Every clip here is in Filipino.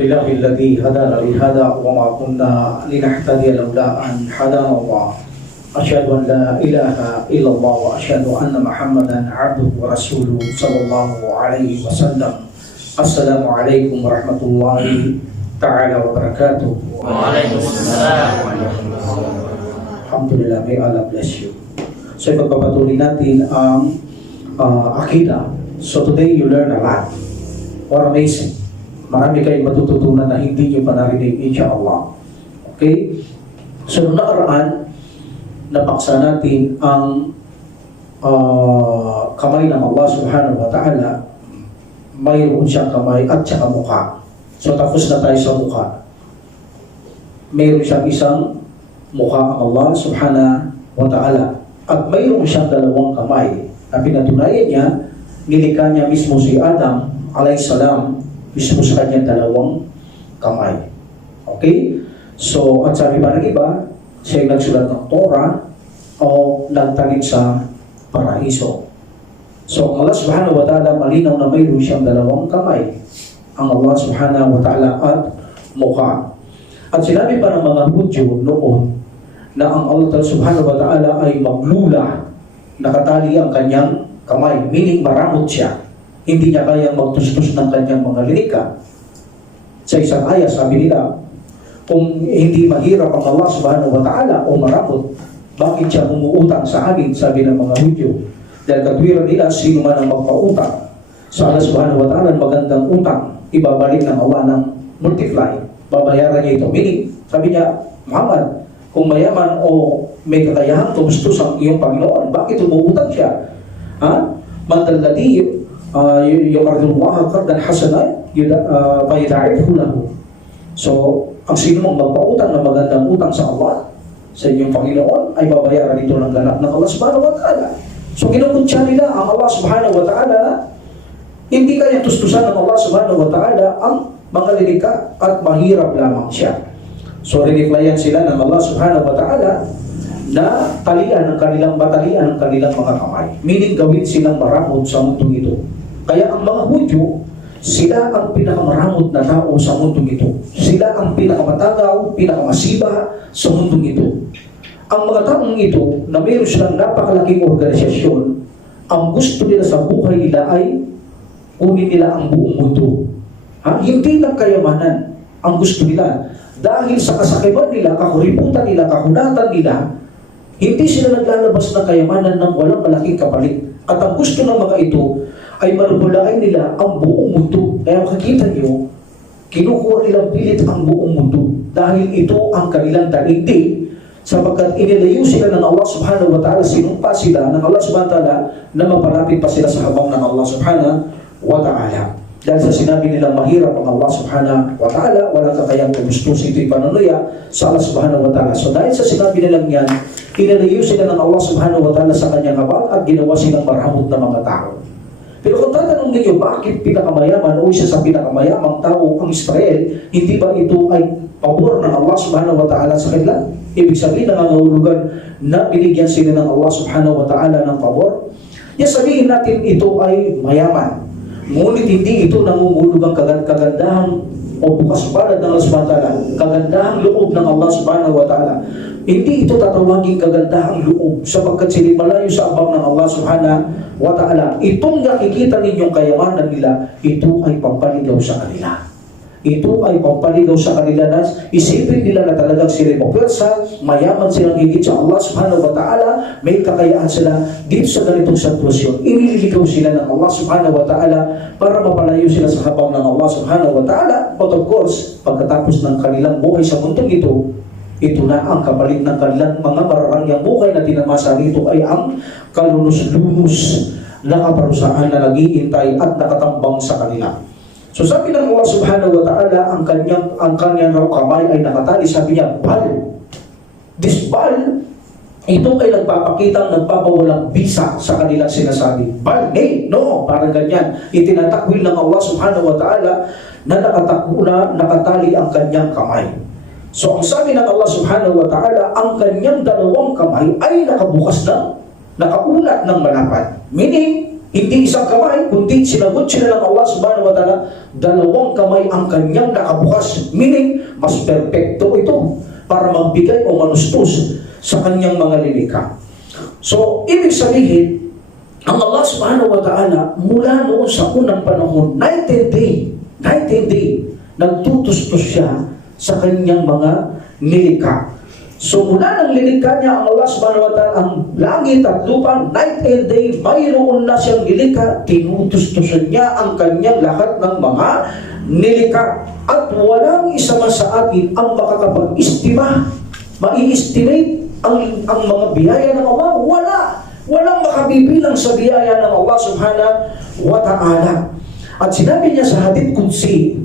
لله الذي هدانا لهذا وما كنا لنهتدي لولا أن هدانا الله أشهد أن لا إله إلا الله وأشهد أن محمدا عبده ورسوله صلى الله عليه وسلم. السلام عليكم ورحمة الله تعالى وبركاته. Waalaikumsalam. Alhamdulillah, may Allah bless you. So ipagpapatuloy natin ang akidah. So today you learn a lot. Or amazing. Marami kayong matututunan na hindi nyo pa narinig, insyaAllah. Okay? So nung nakaraan, napaksa natin ang kamay ng Allah subhanahu wa ta'ala. Mayroon siyang kamay at saka mukha. So tapos na tayo sa mukha. Mayroon siyang isang mukha ang Allah subhanahu wa ta'ala. At mayroon siyang dalawang kamay na pinatunayan niya, nilikha niya mismo si Adam alayhisalam mismo sa kanyang dalawang kamay. Okay? So, at sabi pa ng iba, siya yung nagsulat ng Torah o nagtanim sa paraiso. So, ang Allah subhanahu wa ta'ala malinaw na mayroon siyang dalawang kamay. Ang Allah subhanahu wa ta'ala at mukha. At sinabi pa ng mga Hudyo noon na ang Allah subhanahu wa ta'ala ay maglula, nakatali ang kanyang kamay, meaning maramot siya. Hindi niya kayang magtustos ng kanyang mga linika. Sa isang ayah, sabi nila, kung hindi mahirap ang Allah subhanahu wa ta'ala o maramot, bakit siya umuutang sa amin, sabi ng mga Hudyo. Dahil katwiran nila, sino man ang magpautang sa Allah subhanahu wa ta'ala, magandang utang, ibabalik ng Allah ng multiply, babayaran niya ito. Meaning, sabi niya, Muhammad, kung mayaman o may kakayahan tumustos ang iyong Panginoon, bakit umuutang siya? Mandaladi yuqardullah qardan hasana fayuda'ifhu lahu. So, ang sino mong magpautang na magandang utang sa Allah, sa inyong Panginoon, ay babayaran ito ng ganap ng Allah subhanahu wa ta'ala. So, kinukuntya nila ang Allah subhanahu wa ta'ala na hindi kaya tustusan ng Allah subhanahu wa ta'ala ang mga linika at mahirap lamang siya. So, riniklayan sila ng Allah subhanahu wa ta'ala na talian ng kanilang batalian ng kanilang mga kamay. Meaning, gawin silang maramot sa mundong ito. Kaya ang mga Hudyo, sila ang pinakamaramot na tao sa mundong ito. Sila ang pinakamatagaw, pinakamasiba sa mundong ito. Ang mga taong ito, na mayroon silang napakalaking organisasyon, ang gusto nila sa buhay nila ay kunin nila ang buong mundo. Hindi lang kayamanan ang gusto nila. Dahil sa kasakiman nila, kakuriputan nila, kahunatan nila, hindi sila naglalabas ng kayamanan ng walang malaking kapalit. At ang gusto ng mga ito ay marubulain nila ang buong mundo. Kaya makikita niyo, kinukuha nilang pilit ang buong mundo. Dahil ito ang kanilang daigdig, sapagkat inilayo sila ng Allah subhanahu wa ta'ala, sinumpa sila ng Allah subhanahu wa ta'ala na mapalapit pa sila sa habang ng Allah subhanahu wa ta'ala. Dahil sa sinabi nilang mahirap ang Allah subhanahu wa ta'ala, walang kakayang kumustos, ito'y panunuya sa Allah subhanahu wa ta'ala. So dahil sa sinabi nilang yan, inalayo sila ng Allah subhanahu wa ta'ala sa kanyang habang at ginawa silang marhamot na mga tao. Pero kung tatanong ninyo, bakit pinakamayaman o isa sa pinakamayamang tao ang Israel, hindi ba ito ay pabor ng Allah subhanahu wa ta'ala sa kanila? Ibig sabihin, nangangahulugan na binigyan sila ng Allah subhanahu wa ta'ala ng pabor? Sabihin natin ito ay mayaman. Ngunit hindi ito nangungulugang kagandahan o bukas palad ng Allah subhanahu wa ta'ala, kagandahang loob ng Allah subhanahu wa ta'ala. Hindi ito tatawagin kagandahang loob sapagkat sila malayo sa abang ng Allah subhanahu wa ta'ala. Itong nakikita ninyong kayamanan nila, ito ay pampaligaw sa kanila. Ito ay pampaligaw sa kanila na isipin nila na talagang sila mapwersa, mayaman silang higit sa Allah subhanahu wa ta'ala, may kakayaan sila dito sa ganitong sitwasyon. Inililigaw sila ng Allah subhanahu wa ta'ala para mapalayo sila sa habang ng Allah subhanahu wa ta'ala. But of course, pagkatapos ng kanilang buhay sa mundong ito na ang kapalit ng kanilang mga mararangyang buhay na tinamasa rito ay ang kalunos-lunos na kaparusahan na naghihintay at nakatambang sa kanila. So sabi ng Allah subhanahu wa ta'ala, ang kanyang raw kamay ay nakatali, sabi niya, bal. This bal, ito ay nagpapakitang, nagpapawalang bisa sa kanilang sinasabi. Bal, hey, no, parang ganyan. Itinatakwil ng Allah subhanahu wa ta'ala na nakatali ang kanyang kamay. So ang sabi ng Allah subhanahu wa ta'ala, ang kanyang dalawang kamay ay nakabukas na, nakaulat ng malapad. Meaning, Hindi isang kamay, kundi sinagot sila ng Allah subhanahu wa ta'ala, dalawang kamay ang kanyang nakabukas. Meaning, mas perpekto ito para magbigay o manustos sa kanyang mga lilikha. So, ibig sabihin, ang Allah subhanahu wa ta'ala, mula noon sa unang panahon, night and day, nagtutustos siya sa kanyang mga nilikha. So mula ng lilikha niya ang Allah subhanahu wa ta'ala, ang langit at lupa, night and day, mayroon na siyang nilikha, tinutustusan niya ang kanyang lahat ng mga nilikha. At walang isa man sa atin ang makakapag-estima, mai-estimate ang mga biyaya ng Allah. Walang makabibilang sa biyaya ng Allah subhanahu wa ta'ala. At sinabi niya sa Hadith Qudsi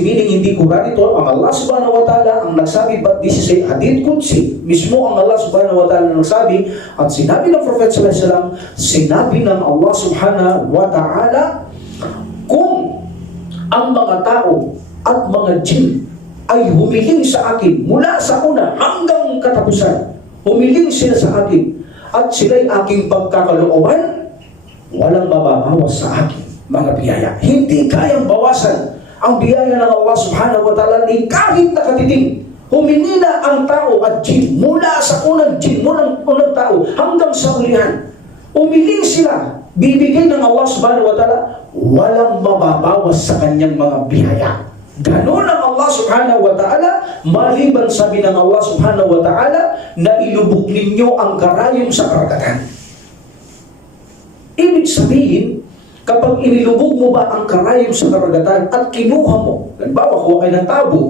meaning hindi Quran ito, ang Allah subhanahu wa ta'ala ang nagsabi, but this is a Hadith Qudsi, mismo ang Allah subhanahu wa ta'ala nagsabi, at sinabi ng Prophet sallallahu alaihi wasallam, sinabi ng Allah subhanahu wa ta'ala, kung ang mga tao at mga jinn ay humiling sa akin mula sa una hanggang katapusan, humiling sila sa akin at sila'y aking pagkakalooban, walang mababawas sa akin mga biyaya. Hindi kayang bawasan ang biyaya ng Allah subhanahu wa ta'ala ni kahit nakatiting. Humingi na ang tao at jinn mula sa unang tao hanggang sa ulihan. Umiling sila, bibigay ng Allah subhanahu wa ta'ala, walang mababawas sa kanyang mga biyaya. Ganon ang Allah subhanahu wa ta'ala, maliban sabi ng Allah subhanahu wa ta'ala na ilubog ninyo ang karayom sa karagatan. Ibig sabihin, kapag inilubog mo ba ang karayom sa karagatan at kinuha mo, halimbawa, kuha kayo ng tabo,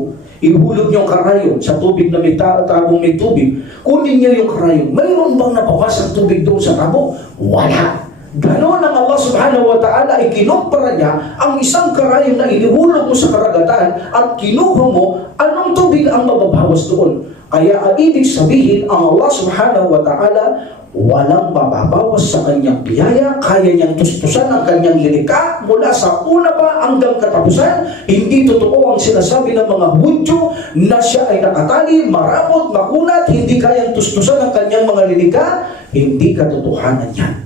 ihulog niyo ang karayom sa tubig na may tabong may tubig, kunin niyo yung karayom, mayroon bang nabawas ang tubig doon sa tabo? Wala. Ganon ang Allah subhanahu wa ta'ala, ikinumpara niya ang isang karayom na inihulog mo sa karagatan at kinuha mo, anong tubig ang mababawas doon? Kaya ibig sabihin, ang Allah subhanahu wa ta'ala walang mababawas sa kanyang biyaya, kaya niyang tustusan ang kanyang lilikha mula sa una pa hanggang katapusan. Hindi totoo ang sinasabi ng mga Hudyo na siya ay nakatali, maramot, makunat, hindi kayang tustusan ang kanyang mga lilikha. Hindi katotohanan yan.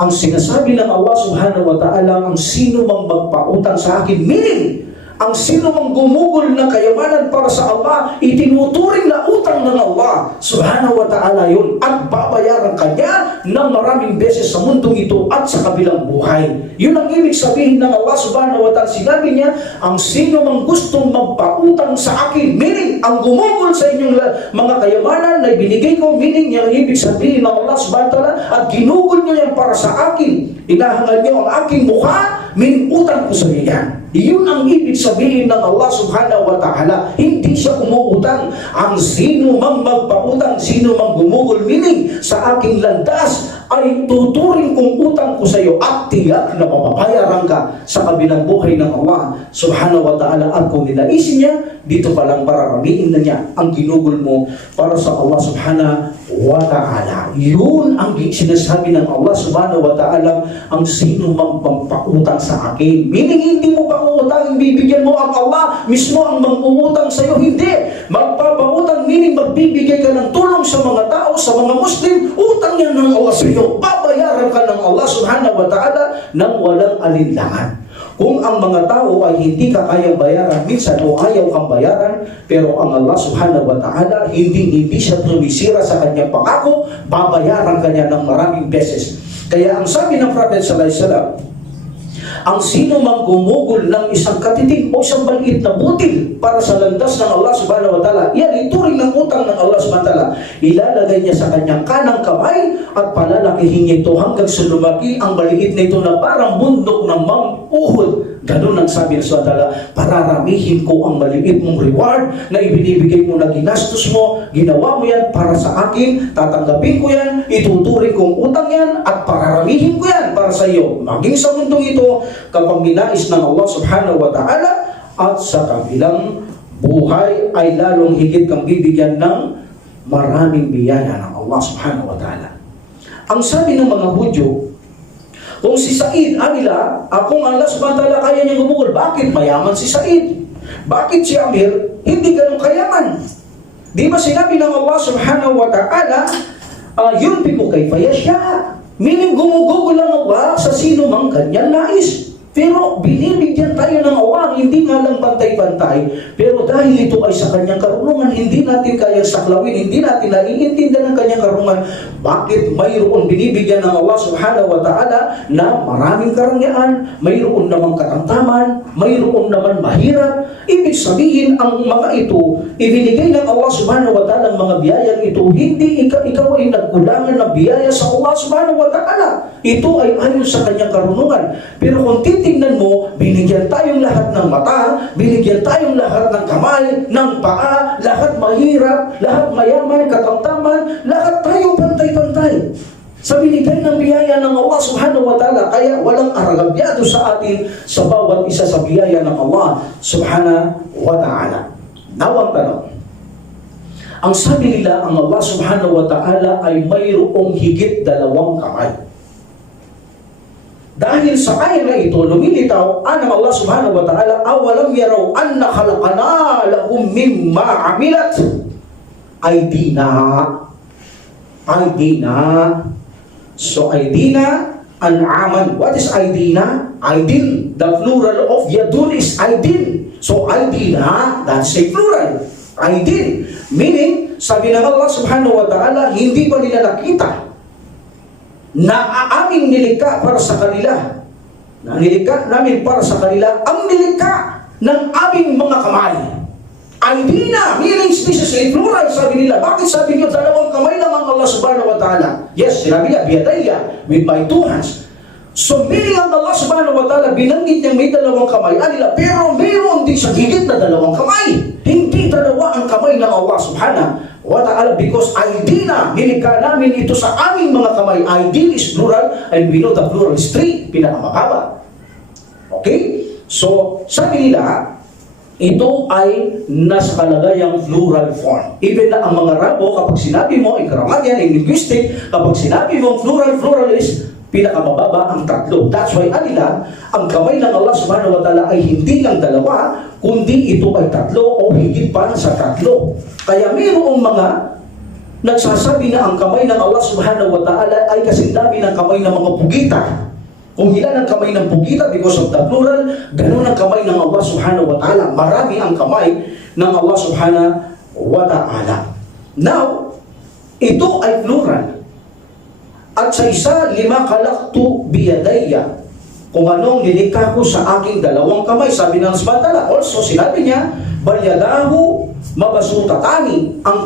Ang sinasabi ng Allah subhanahu wa ta'ala, ang sino mang magpautang sa akin, meaning, ang sino mang gumugol ng kayamanan para sa Allah, itinuturing na utang ng Allah subhanahu wa ta'ala yun, at babayaran kanya ng maraming beses sa mundong ito at sa kabilang buhay. Yun ang ibig sabihin ng Allah subhanahu wa ta'ala. Sinabi niya, ang sino mang gustong magpautang sa akin, meaning ang gumugol sa inyong mga kayamanan na ibinigay ko, meaning yung ibig sabihin ng Allah subhanahu wa ta'ala, at ginugol niyo yan para sa akin, inahangal niyo ang aking mukha, meaning utang ko sa iyan. Yun ang ibig sabihin ng Allah subhanahu wa ta'ala. Hindi siya umuutang. Ang sino mang magpautang, sino mang gumugol, meaning sa aking landas, ay tuturing kong utang ko sa iyo at tiyak na mapapayaran ka sa kabilang buhay ng Allah subhanahu wa ta'ala. At kung nilaisin niya, dito pa lang pararamiin na niya ang ginugol mo para sa Allah subhanahu wa ta'ala. Yun ang sinasabi ng Allah subhanahu wa ta'ala, ang sino mang magpautang sa akin. Meaning hindi mo pa uutang, bibigyan mo ang Allah mismo ang mag-uutang sa iyo. Hindi. Magpapautang, meaning magbibigay ka ng tulong sa mga tao, sa mga Muslim, utang yan ng Allah sa iyo. Babayaran ka ng Allah subhanahu wa ta'ala ng walang alinlangan. Kung ang mga tao ay hindi ka kayang bayaran, minsan o ayaw kang bayaran, pero ang Allah subhanahu wa ta'ala, hindi siya tumisira sa kanyang pangako, babayaran ka niya ng maraming beses. Kaya ang sabi ng Prophet sallallahu alaihi wasallam, ang sino mang gumugol ng isang katiting o isang maliit na butil para sa landas ng Allah subhanahu wa ta'ala, yan ituring ng utang ng Allah subhanahu wa ta'ala. Ilalagay niya sa kanyang kanang kamay at palalakihin ito hanggang sa lumaki ang maliit na ito na parang bundok ng Mount Uhud. Ganun ang sabi ng subhanahu wa ta'ala, pararamihin ko ang maliit mong reward na ibinibigay mo na ginastos mo, ginawa mo yan para sa akin, tatanggapin ko yan, ituturing kong utang yan at pararamihin ko yan para sa iyo. Maging sa mundong ito, kapag minais ng Allah subhanahu wa ta'ala, at sa kabilang buhay ay lalong higit kang bibigyan ng maraming biyaya ng Allah subhanahu wa ta'ala. Ang sabi ng mga Hudyo, kung si Said, nila, kung Allah subhanahu wa ta'ala kaya niyang gumugol, bakit mayaman si Said? Bakit si Amir hindi ganun kayaman? Di ba sinabi ng Allah subhanahu wa ta'ala, yunfiqu kayfa yasha, Meaning gumugugo lang Allah sa sino mang kanyang nais. Pero binibigyan tayo ng Allah, hindi nga lang bantay-bantay, pero dahil ito ay sa kanyang karunungan, hindi natin kayang saklawin, hindi natin naiintindihan ng kanyang karunungan. Bakit mayroon binibigyan ng Allah subhanahu wa ta'ala na maraming karangyaan, mayroon namang katamtaman, mayroon naman mahirap. Ibig sabihin, ang mga ito, ibinigay ng Allah subhanahu wa ta'ala ang mga biyayang ito, hindi ikaw ay nagkulangan ng biyaya sa Allah subhanahu wa ta'ala. Ito ay ayon sa kanyang karunungan. Pero kung titignan mo, binigyan tayong lahat ng mata, binigyan tayong lahat ng kamay, ng paa, lahat mahirap, lahat mayaman, katamtaman, lahat tayo pantay-pantay sa binigay ng biyaya ng Allah subhanahu wa ta'ala. Kaya walang aragabyado sa atin sa bawat isa sa biyaya ng Allah subhanahu wa ta'ala. Now ang tanong, ang sabi nila, ang Allah subhanahu wa ta'ala ay mayroong higit 2 kamay. Dahil sa kaya na ito, lumilitaw ang Allah subhanahu wa ta'ala, awalam yaraw anna khalaqana lahum mimma amilat aydina. So aydina, an'aman. What is aydina? Aydin. The plural of yadun is aydin. So aydina, that's a plural. Aydin. Meaning, sabi ng Allah subhanahu wa ta'ala, hindi pa nila nakita na aming nilikha para sa kanila. Na nilikha namin para sa kanila ang nilikha ng aming mga kamay. Aydina, meaning this is a plural, sabi nila. Bakit sabi niyo 2 kamay lang ang Allah subhanahu wa ta'ala? Yes, sinabi niya, biyadaya, with my 2 hands. So meaning ang Allah subhanahu wa ta'ala, binanggit niya may 2 kamay, nila, pero mayroon din sa gigit na 2 kamay. Hindi 2 ang kamay ng Allah subhanahu wa ta'ala, because aydina, nilikha namin ito sa aming mga kamay. Aydin is plural, and we know the plural is 3, pinakamababa. Okay? So, sabi nila, ito ay nasa kalagayang plural form. Even na ang mga Rabo, kapag sinabi mo, grammatian, linguistic, kapag sinabi mo plural is pinakamababa ang 3. That's why nila, ang kamay ng Allah subhanahu wa ta'ala ay hindi lang 2, kundi ito ay 3 o higit pa sa 3. Kaya mayroong mga nagsasabi na ang kamay ng Allah subhanahu wa ta'ala ay kasing dami ng kamay ng mga pugita. Kung ilan ang kamay ng pugita, because of the plural, ganun ang kamay ng Allah subhanahu wa ta'ala. Marami ang kamay ng Allah subhanahu wa ta'ala. Now, ito ay plural. At sa isa, 5 khalaqtu biyadayya. Kung anong nilikha ko sa aking 2 kamay, sabi ng Subhanahu. Also, sinabi niya, balyadahu mabasutatani. Ang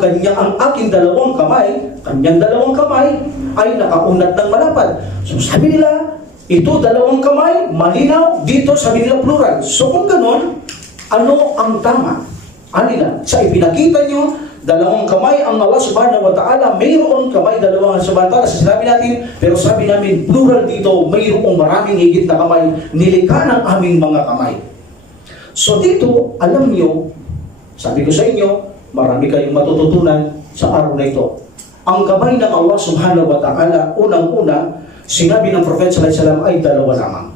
aking 2 kamay, kanyang 2 kamay, ay nakaunat ng malapad. So sabi nila, ito 2 kamay, malinaw, dito sabi nila plural. So kung ganun, ano ang tama? Anila, sa ipinakita nyo, 2 kamay ang Allah subhanahu wa ta'ala, mayroon kamay 2 subhanahu wa ta'ala, sinabi natin, pero sabi namin, plural dito, mayroong maraming higit na kamay, nilikha ng aming mga kamay. So dito, alam nyo, sabi ko sa inyo, marami kayong matututunan sa araw na ito. Ang kamay ng Allah subhanahu wa ta'ala, unang-una, sinabi ng Prophet sallallahu alaihi wasallam ay 2 lamang.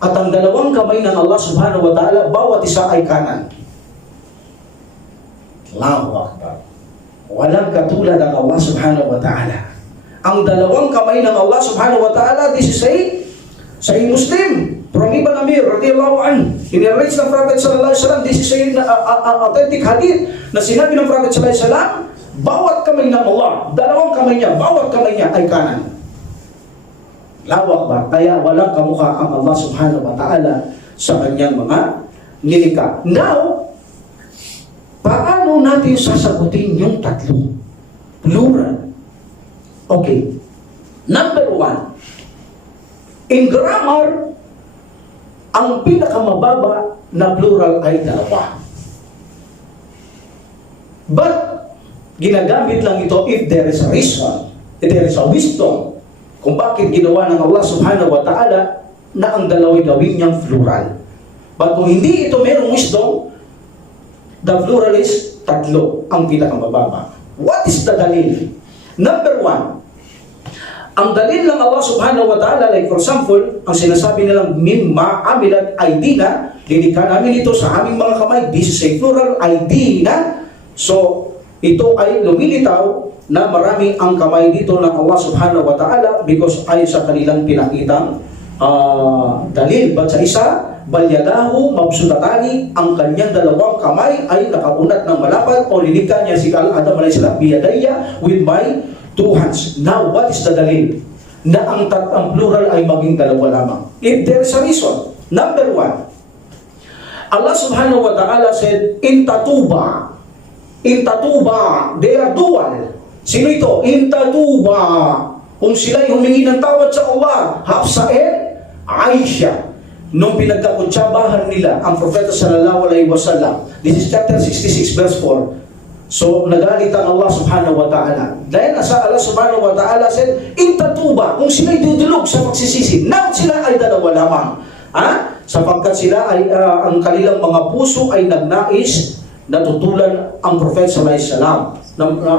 At ang 2 kamay ng Allah subhanahu wa ta'ala, bawat isa ay kanan. Allahu Akbar. Walang katulad ang Allah subhanahu wa ta'ala. Ang 2 kamay ng Allah subhanahu wa ta'ala, this is Sahih Muslim, from Ibn Amir radiyallahu anhu. In-arrange ng Prophet sallallahu alaihi wasallam, this is authentic hadith na sinabi ng Prophet sallallahu alaihi wasallam, bawat kamay ng Allah, 2 kamay niya, bawat kamay niya ay kanan. Allahu Akbar. Kaya walang kamukha ang Allah subhanahu wa ta'ala sa kanyang mga nilikha. Now, paano natin sasagutin yung 3? Plural. Okay. Number 1. In grammar, ang pinakamababa na plural ay 2. But, ginagamit lang ito if there is a reason, if there is a wisdom, kung bakit ginawa ng Allah subhanahu wa ta'ala na ang 2 gawin niyang plural. But kung hindi ito merong wisdom, the plural is 3 ang pinakamababa. What is the dalil? Number 1, ang dalil ng Allah subhanahu wa ta'ala, like for example, ang sinasabi nilang mimma amilat aydina, lilikha namin ito sa aming mga kamay. This is a plural, aydina. So, ito ay lumilitaw na marami ang kamay dito ng Allah subhanahu wa ta'ala because ay sa kanilang pinakitang dalil. But sa isa, balyadahu mabsutatani, ang kanyang dalawang kamay ay nakaunat ng malapad o linika niya si Adam alayhi salam, biyadaya, with my two hands. Now, what is the dalil? Na ang plural ay maging dalawa lamang. If there is a reason, number one, Allah subhanahu wa ta'ala said, in tatuba, they are dual. Sino ito? In tatuba, kung sila'y humingi ng tawad sa Allah, Hafsa and Aisha, nung pinagkakuntsabahan nila ang Propeta sallallahu alaihi wasallam. This is chapter 66 verse 4. So, nagalit ang Allah subhanahu wa ta'ala. Dahil nasa Allah subhanahu wa ta'ala said, in tatuba, kung sila'y dudulog sa pagsisisi, now sila ay dalawa lamang. Sapagkat sila ay, ang kanilang mga puso ay nagnais na tutulan ang Propeta sallallahu alaihi wasallam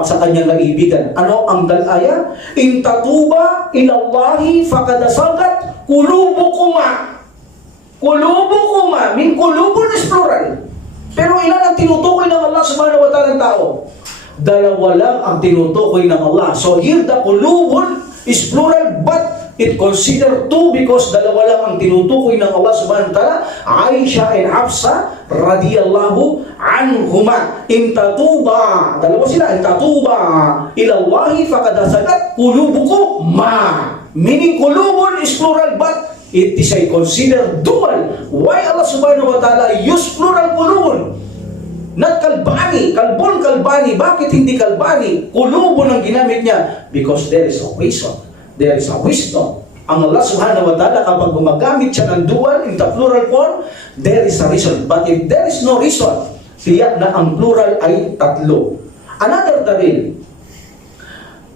sa kanyang naibigan. Ano ang dalaya? In tatuba ilallahi fakadasagat kulubukuma. Kulubukuma, min kulubun is plural. Pero ilan ang tinutukoy ng Allah subhanahu wa ta'ala ng tao? Dalawa lang ang tinutukoy ng Allah. So here the kulubun is plural, but it consider two because dalawa lang ang tinutukoy ng Allah subhanahu wa ta'ala, Aisha and Hafsa radiyallahu anhuma. In tatuba, dalawa sila, in tatuba ilallahi fakadasagat kulubukuma. Meaning kulubun is plural, but it is a considered dual. Why Allah subhanahu wa ta'ala use plural kulubun? Not kalbani, kalbani. Bakit hindi kalbani? Kulubun ang ginamit niya. Because there is a reason. There is a wisdom. Ang Allah subhanahu wa ta'ala kapag gumagamit siya ng dual in the plural form, there is a reason. But if there is no reason, tiyak na ang plural ay tatlo. Another dalil,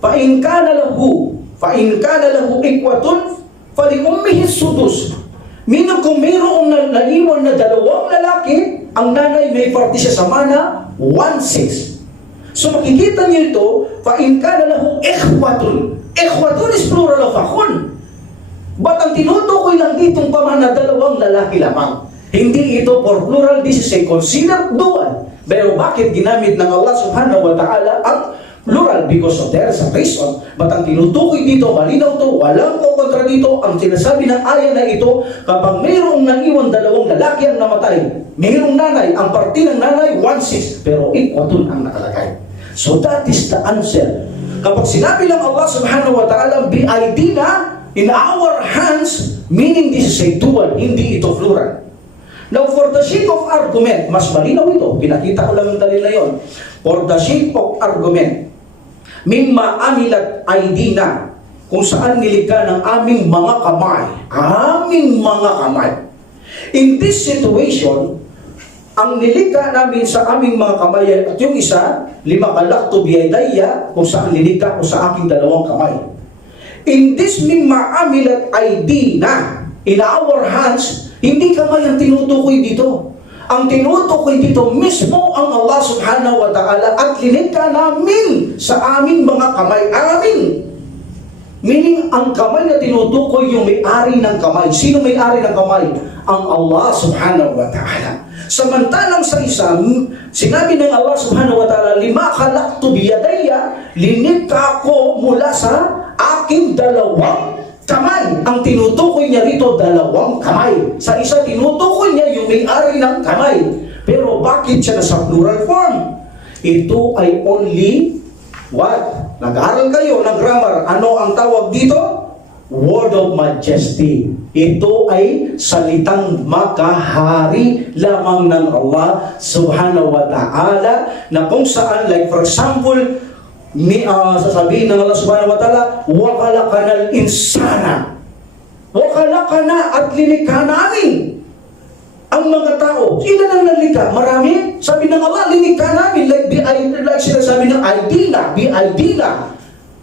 فَإِنْ كَانَ لَهُ إِكْوَةٌ فَلِأُمِّهِ السُّدُسُ. Meaning kung mayroong naiwan na dalawang lalaki, ang nanay may parte siya sa mana, 1/6. So makikita niyo ito, فَإِنْ كَانَ لَهُ إِخْوَةٌ. Ikhwatun is plural of akhun. But ang tinutukoy lang ditong pamana, dalawang lalaki lamang. Hindi ito for plural, this is a considered dual. Pero bakit ginamit ng Allah subhanahu wa ta'ala ang plural? Because of there is a reason. But ang tinutukoy dito, malinaw to, walang kontra dito. Ang sinasabi ng aya na ito, kapag mayroong naiwan dalawang lalaki ang namatay, mayroong nanay, ang parte ng nanay, 1/6. Pero ikhwatun ang nakalagay. So that is the answer. Kapag sinabi lang Allah subhanahu wa ta'ala, BID na, in our hands, meaning this is a dual, hindi ito plural. Now, for the sake of argument, mas malinaw ito. Pinakita ko lang ang dalil na yun. For the sake of argument, mimma amilat aydina, kung saan nilikha ng aming mga kamay. Aming mga kamay. In this situation, ang nilikha namin sa aming mga kamay, at yung isa, 5 kalakto biyadaya, kung saan nilikha ko sa aking dalawang kamay. In this mimma amilat aydina, in our hands, hindi kamay ang tinutukoy dito. Ang tinutukoy dito mismo ang Allah subhanahu wa ta'ala at linikha namin sa aming mga kamay. Amin. Meaning, ang kamay na tinutukoy yung may-ari ng kamay. Sino may-ari ng kamay? Ang Allah subhanahu wa ta'ala. Samantalang sa isa, sinabi ng Allah subhanahu wa ta'ala, 5 khalaqtu biyadaya, linikha ko mula sa aking dalawang kamay. Ang tinutukoy niya rito, dalawang kamay. Sa isa, tinutukoy niya yung may-ari ng kamay. Pero bakit siya nasa plural form? Ito ay only what? Nag-aaral kayo ng grammar. Ano ang tawag dito? Word of majesty. Ito ay salitang makahari lamang ng Allah subhanahu wa ta'ala, na kung saan, like for example, sasabihin ng Allah subhanahu wa ta'ala, وَخَلَقَنَا الْإِنسَانَ. وَخَلَقَنَا at lilikha namin ang mga tao. Ilan ang nalikha? Marami? Sabi ng Allah, lilikha namin. Like sinasabi ng Aidina.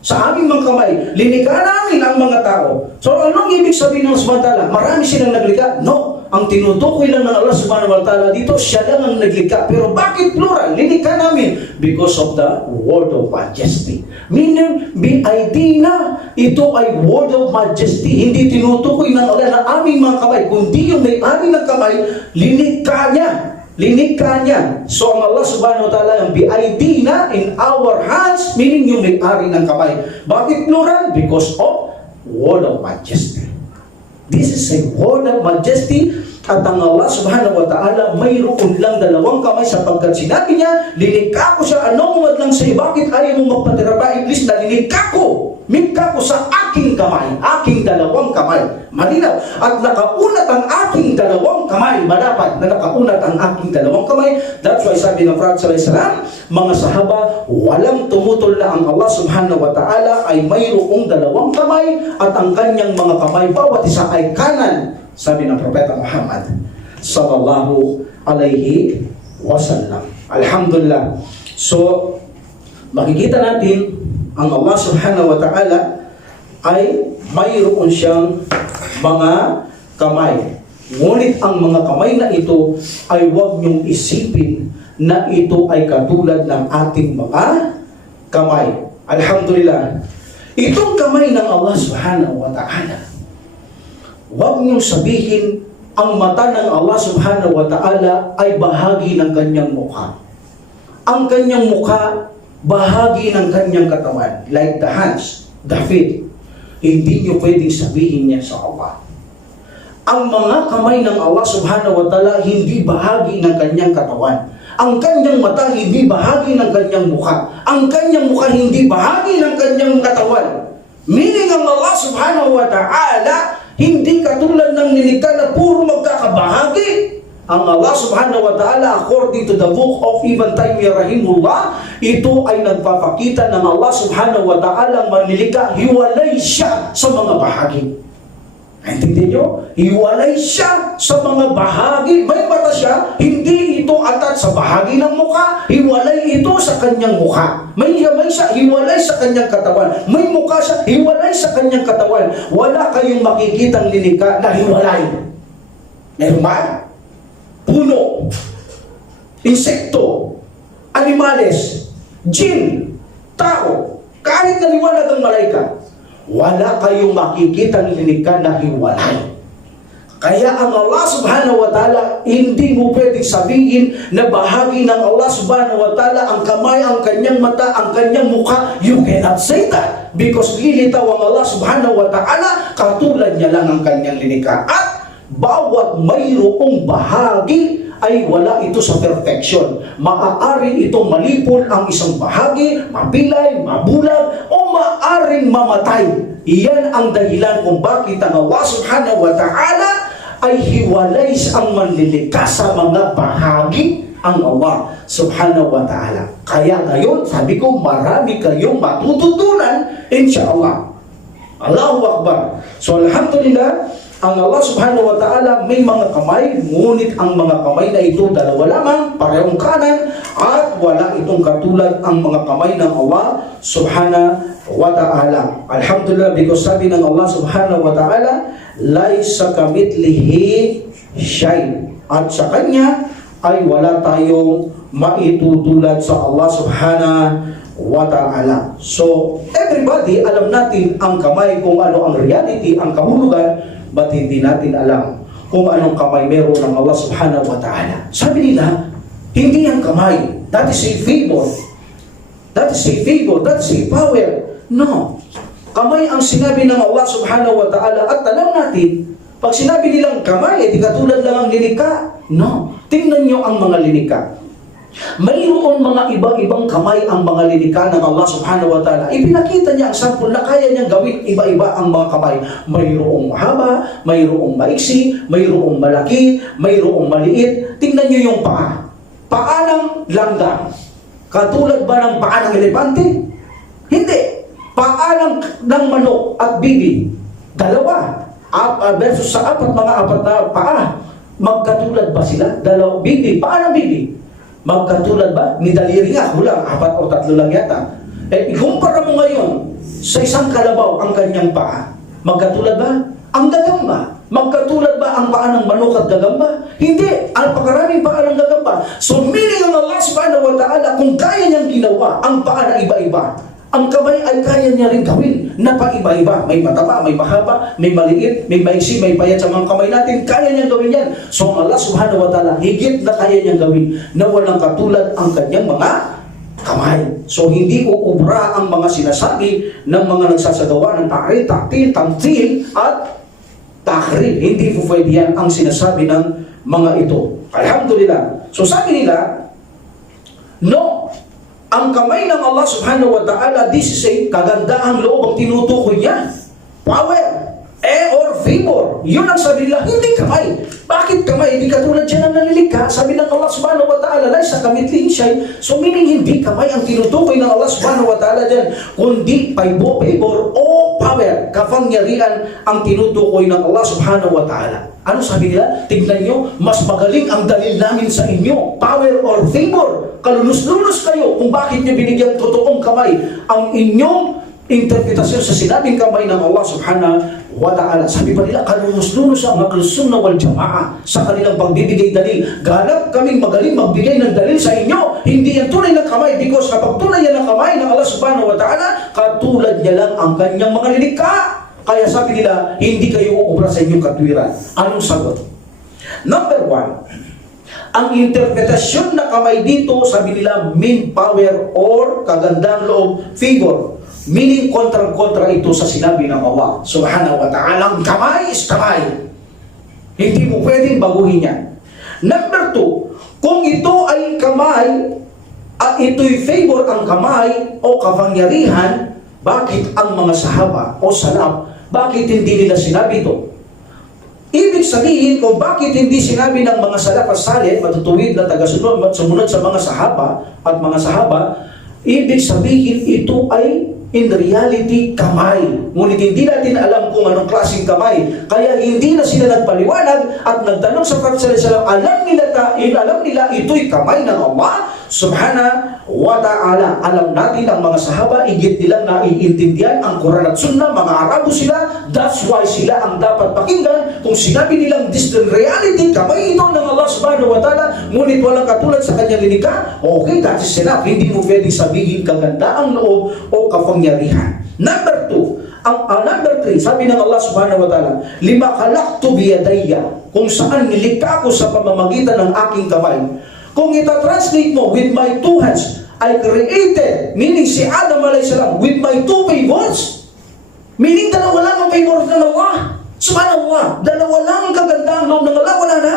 Sa aming mga kamay, linikha namin ang mga tao. So anong ibig sabihin ng subhanahu wa ta'ala? Marami silang naglikha? No. Ang tinutukoy lang ng Allah subhanahu wa ta'ala dito, siya lang ang naglikha. Pero bakit plural? Linikha namin because of the word of majesty. Meaning, BID na, ito ay word of majesty. Hindi tinutukoy ng Allah na aming mga kamay, kundi yung may-ari ng kamay, linikha niya. Linikha niya. So ang Allah subhanahu wa ta'ala ang biaydina, in our hands, meaning yung may-ari ng kamay. Bakit plural? Because of word of majesty. This is a word of majesty. At ang Allah subhanahu wa ta'ala mayroon lang dalawang kamay sapagkat sinabi niya, linikha ko siya, anong lang sa'yo? Bakit ayaw mo magpatira ba, Iblis, na linikha ko? Mikha ko sa aking kamay, aking dalawang kamay. Malinaw. At nakaunat ang aking dalawang kamay. Malapad na nakaunat ang aking dalawang kamay. That's why sabi ng Prophet sallallahu alaihi wasallam, mga sahaba, walang tumutol na ang Allah subhanahu wa ta'ala ay mayroong dalawang kamay at ang kanyang mga kamay, bawat isa ay kanan. Sabi ng Propeta Muhammad sallallahu alaihi wasallam. Alhamdulillah. So, makikita natin ang Allah subhanahu wa ta'ala ay mayroon siyang mga kamay. Ngunit ang mga kamay na ito ay huwag niyong isipin na ito ay katulad ng ating mga kamay. Alhamdulillah. Itong kamay ng Allah subhanahu wa ta'ala, huwag niyong sabihin ang mata ng Allah subhanahu wa ta'ala ay bahagi ng kanyang mukha. Ang kanyang mukha, bahagi ng kanyang katawan. Like the hands, the feet. Hindi niyo pwedeng sabihin niya sa Allah. Ang mga kamay ng Allah subhanahu wa ta'ala hindi bahagi ng kanyang katawan. Ang kanyang mata hindi bahagi ng kanyang mukha. Ang kanyang mukha hindi bahagi ng kanyang katawan. Meaning ang Allah subhanahu wa ta'ala hindi katulad ng nilikha na puro magkakabahagi. Ang Allah subhanahu wa ta'ala, according to the book of Ibn Taymiyyah rahimullah, ito ay nagpapakita ng Allah subhanahu wa ta'ala manilikha, hiwalay siya sa mga bahagi. Naintindihan nyo? Hiwalay siya sa mga bahagi. May mata siya, hindi ito atat sa bahagi ng mukha, hiwalay ito sa kanyang mukha. May siya, hiwalay sa kanyang katawan. May mukha siya, hiwalay sa kanyang katawan. Wala kayong makikitang lilikha na hiwalay. Meron ba? Puno, insekto, animales, jin, tao, kahit na liwanag ang malaika, wala kayong makikitang lilikha na hiwalay. Kaya ang Allah subhanahu wa ta'ala, hindi mo pwedeng sabihin na bahagi ng Allah subhanahu wa ta'ala ang kamay, ang kanyang mata, ang kanyang mukha. You cannot say that. Because lilitaw ang Allah subhanahu wa ta'ala, katulad niya lang ang kanyang lilikha. At bawat mayroong bahagi ay wala ito sa perfection. Maaari itong malipol ang isang bahagi, mapilay, mabulag, o maaring mamatay. Iyan ang dahilan kung bakit ang Allah subhanahu wa ta'ala ay hiwalay ang manlilikha sa mga bahagi ang Allah subhanahu wa ta'ala. Kaya ngayon, sabi ko, marami kayong matututunan, insyaAllah. Allahu Akbar. So, alhamdulillah, ang Allah subhanahu wa ta'ala may mga kamay, ngunit ang mga kamay na ito dalawa lamang, parehong kanan, at wala itong katulad ang mga kamay ng Allah subhanahu wa ta'ala. Alhamdulillah, because sabi ng Allah subhanahu wa ta'ala, laysa kamithlihi shay. At sa Kanya ay wala tayong maitutulad sa Allah subhanahu wa ta'ala. So, everybody, alam natin ang kamay kung ano ang reality, ang kahulugan, but hindi natin alam kung anong kamay meron ng Allah subhanahu wa ta'ala. Sabi nila, hindi ang kamay. That is a favor. That is a favor. That is a power. No. Kamay ang sinabi ng Allah subhanahu wa ta'ala. At tanong natin, pag sinabi nilang kamay, di katulad lang ang linikha. No. Tingnan nyo ang mga linikha. Mayroon mga iba-ibang kamay ang mga lilikha ng Allah subhanahu wa ta'ala. Ipinakita niya ang sample na kaya niyang gawin iba-iba ang mga kamay. Mayroong mahaba, mayroong maiksi, mayroong malaki, mayroong maliit. Tingnan niyo yung paa. Paa ng langgam. Katulad ba ng paa ng elepante? Hindi. Paa ng manok at bibi. Dalawa. Versus sa apat na paa. Magkatulad ba sila? Dalawa. Bibi. Paa ng bibi. Magkatulad ba? Ni daliri nga, kulang, 4 o 3 lang yata. Ikumpara mo ngayon sa isang kalabaw ang kanyang paa. Magkatulad ba? Ang gagamba. Magkatulad ba ang paa ng manok at gagamba? Hindi. Ang pakaraming paa ng gagamba. So meaning ang Allah subhanahu wa ta'ala, kung kaya niyang ginawa ang paa na iba-iba, Ang kamay ay kaya niya rin gawin na paiba-iba. May mataba, may mahaba, may maliit, may maiksi, may payat sa mga kamay natin. Kaya niyang gawin yan. So Allah subhanahu wa ta'ala, higit na kaya niyang gawin na walang katulad ang kanyang mga kamay. So hindi uubra ang mga sinasabi ng mga nagsasagawa ng ta'ri, taktil, tamtil, at takrib. Hindi po pwede yan ang sinasabi ng mga ito. Alhamdulillah. So sabi nila, no, ang kamay ng Allah subhanahu wa ta'ala, this is a kagandahang loob ang tinutukoy niya. Power, or favor. Yun ang sabi nila, hindi kamay. Bakit kamay? Hindi katulad dyan ang nalilikha. Sabi ng Allah subhanahu wa ta'ala, laysa kamithlihi shay. So meaning hindi kamay ang tinutukoy ng Allah subhanahu wa ta'ala dyan, kundi favor o power, kapangyarihan ang tinutukoy ng Allah subhanahu wa ta'ala. Ano sabi nila? Tignan nyo, mas magaling ang dalil namin sa inyo. Power or favor. Kalunos-lunos kayo kung bakit nyo binigyan totoong kamay ang inyong interpretasyon sa sinabing kamay ng Allah subhanahu wa ta'ala. Sabi pa nila, kalunos-lunos ang Ahlus-Sunnah wal Jamaah sa kanilang pagbibigay dalil. Ganap kaming magaling magbigay ng dalil sa inyo. Hindi yan tunay na kamay, because kapag tunay yan ang kamay ng Allah subhanahu wa ta'ala, katulad niya lang ang kanyang mga lilikha. Kaya sabi nila, hindi kayo uubra sa inyong katwiran. Anong sagot? Number 1, ang interpretasyon na kamay dito, sabi nila, mean power or kagandang loob, favor. Meaning kontra-kontra ito sa sinabi ng Allah subhanahu wa ta'ala. Ang kamay is kamay. Hindi mo pwedeng baguhin yan. Number 2, kung ito ay kamay at ito'y favor ang kamay o kapangyarihan, bakit ang mga sahaba o salaf, bakit hindi nila sinabi ito? Ibig sabihin kung bakit hindi sinabi ng mga salaf as-salih, matutuwid na tagasunod, sumunod sa mga sahaba at mga sahaba, ibig sabihin ito ay in reality kamay. Ngunit hindi natin alam kung anong klaseng kamay. Kaya hindi na sila nagpaliwanag at nagtanong sa Prophet sallallahu alaihi wasallam, alam nila ito'y kamay ng Allah subhanahu wa ta'ala. Alam natin ang mga sahaba, igit nilang naiintindihan ang Quran at Sunnah, mga Arabo sila, that's why sila ang dapat pakinggan. Kung sinabi nilang distant reality, kamay ito ng Allah subhanahu wa ta'ala, ngunit walang katulad sa kanyang linika, okay, that is enough. Hindi mo pwedeng sabihin kagandaang loob o kapangyarihan. Number 2, number 3, sabi ng Allah subhanahu wa ta'ala, lima khalaqtu biyadayya, kung saan nilikha ko sa pamamagitan ng aking kamay. Kung ita-translate mo, with my 2 hands, I created, meaning si Adam alayhisalam, with my 2 favors, meaning dalawa lang ang favor ng Allah. Subhanallah, dalawa lang ang kagandaang loob ng Allah, wala na.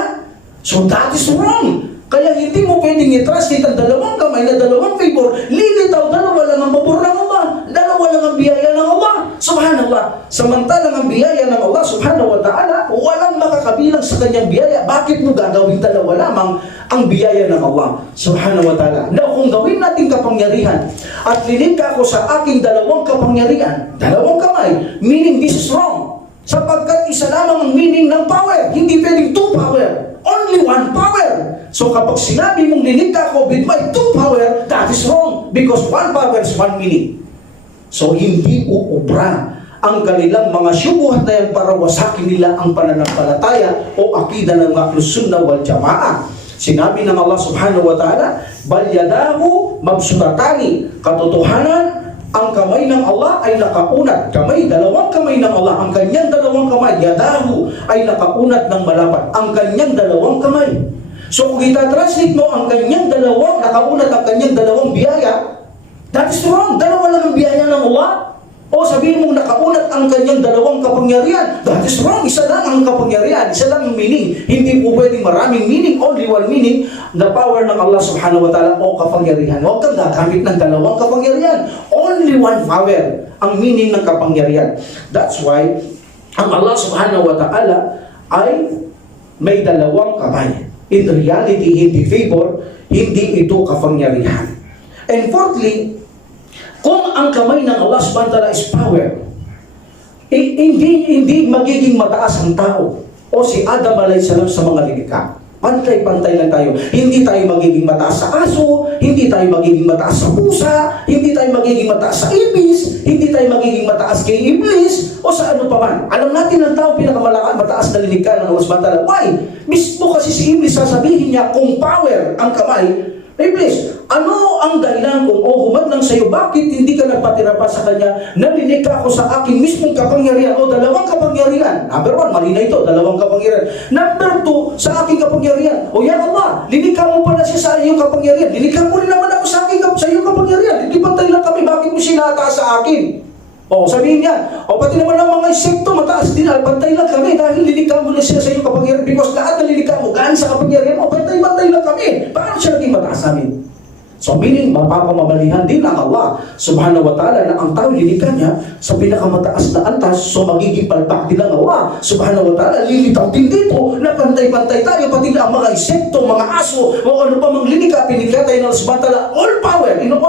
So that is wrong. Kaya hindi mo pwedeng i-translate ang dalawang kamay na dalawang favor. Lilitaw, dalawa lang ang pabor ng Allah. Dalawa lang ang biyaya ng Allah. Subhanallah. Samantalang ang biyaya ng Allah subhanahu wa ta'ala, walang makakabilang sa kanyang biyaya. Bakit mo gagawin dalawa lamang ang biyaya ng Allah subhanahu wa ta'ala? Now, kung gawin natin kapangyarihan at lilikha ko sa aking dalawang kapangyarihan, dalawang kamay, meaning this is wrong. Sapagkat isa lamang ang meaning ng power. Hindi pwedeng 2 power. Only 1 power. So kapag sinabi mong lilikha ko with my 2 power, that is wrong. Because 1 power is 1 meaning. So hindi uubra ang kanilang mga syubuhat na yan para wasakin nila ang pananampalataya o akida ng Ahlus-Sunnah wal Jamaah. Sinabi ng Allah subhanahu wa ta'ala, bal yadahu mabsutatani, katotohanan, ang kamay ng Allah ay nakaunat. Kamay, dalawang kamay ng Allah. Ang kanyang dalawang kamay, yadahu, ay nakaunat ng malapad. Ang kanyang dalawang kamay. So kung ita-translate mo ang kanyang dalawang, nakaunat ang kanyang dalawang biyaya, that is wrong. Dalawa lang ang biyaya ng Allah. O sabihin mong nakaunat ang kanyang dalawang kapangyarihan, that is wrong. Isa lang ang kapangyarihan, isa lang ang meaning. Hindi po pwedeng maraming meaning, only 1 meaning, the power ng Allah subhanahu wa ta'ala o kapangyarihan. Huwag kang gagamit ng dalawang kapangyarihan. Only 1 power ang meaning ng kapangyarihan. That's why ang Allah subhanahu wa ta'ala ay may dalawang kamay. In reality, hindi favor, hindi ito kapangyarihan. And fourthly, kung ang kamay ng Allah subhanahu wa ta'ala is power, hindi magiging mataas ang tao o si Adam alayhisalam sa mga lilikha. Pantay-pantay lang tayo. Hindi tayo magiging mataas sa aso, hindi tayo magiging mataas sa pusa, hindi tayo magiging mataas sa ibis, hindi tayo magiging mataas kay iblis, o sa ano pa man. Alam natin ang tao pinakamataas na lilikha ng Allah subhanahu wa ta'ala. Why? Mismo kasi si iblis sasabihin niya kung power ang kamay, iblis, ano ang dahilan kung humad lang sa iyo, bakit hindi ka nagpatira pa sa Kanya na lilikha ko sa aking mismong kapangyarihan o dalawang kapangyarihan? Number 1, mali na ito, dalawang kapangyarihan. Number 2, sa aking kapangyarihan. O ya Allah, lilikha mo pala siya sa iyong kapangyarihan. Lilikha mo rin naman ako sa iyong kapangyarihan. Hindi pantay lang kami, bakit mo sinataas sa akin? O sabihin niya, o pati naman ang mga insekto, mataas din, pantay lang kami dahil lilikha mo na siya sa iyong kapangyarihan because lahat na lilikha mo, galing sa kapangyarihan, o pantay lang kami. Paano siya naging mataas sa amin? So meaning, mapapamamalihan din ang Allah subhanahu wa ta'ala na ang tao lilikha niya sa pinakamataas na antas, so magiging palpak din ang Allah subhanahu wa ta'ala. Lilitaw din dito na pantay-pantay tayo, pati na ang mga insekto, mga aso, o ano pa mang lilikha, pinikha tayo ng Allah subhanahu wa ta'ala, all power ng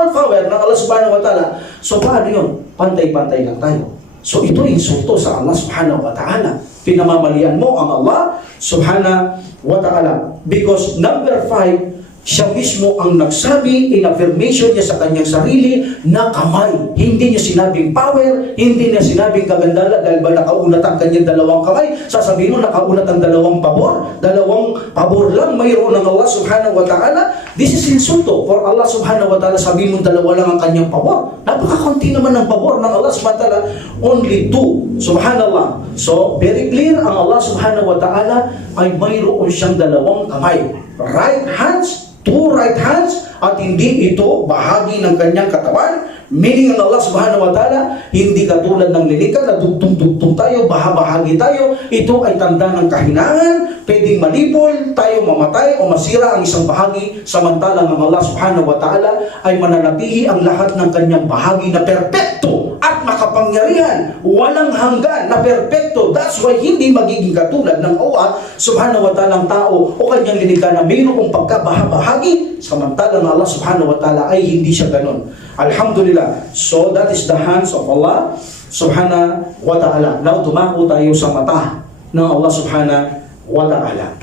Allah subhanahu wa ta'ala. So paano yun? Pantay-pantay lang tayo. So ito insulto sa Allah subhanahu wa ta'ala. Pinamamalian mo ang Allah subhanahu wa ta'ala. Because number 5, siya mismo ang nagsabi, in affirmation niya sa kanyang sarili na kamay. Hindi niya sinabing power, hindi niya sinabing kagandala dahil ba nakaunat ang kanyang dalawang kamay. Sasabihin mo, nakaunat ang dalawang pabor lang mayroon ng Allah subhanahu wa ta'ala. This is insulto for Allah subhanahu wa ta'ala. Sabihin mo, dalawa lang ang kanyang pabor. Napakakunti naman ang pabor ng Allah subhanahu wa ta'ala. Only 2. Subhanallah. So, very clear, ang Allah subhanahu wa ta'ala ay mayroon siyang dalawang kamay. Right hands, 2 right hands, at hindi ito bahagi ng kanyang katawan. Meaning ang Allah subhanahu wa ta'ala, hindi katulad ng lilikha na dugtong-dugtong tayo, bahagi tayo. Ito ay tanda ng kahinaan, pwedeng malipol, tayo mamatay o masira ang isang bahagi, samantalang ang Allah subhanahu wa ta'ala ay mananatili ang lahat ng kanyang bahagi na perpekto at makapangyarihan, walang hanggan na perpekto. That's why hindi magiging katulad ng Allah subhanahu wa ta'ala ang tao o kanyang lilikha na mayroong pagkabahagi, samantalang Allah subhanahu wa ta'ala ay hindi siya ganun. Alhamdulillah. So that is the hands of Allah subhanahu wa ta'ala. Now tumako tayo sa mata ng Allah subhanahu wa ta'ala.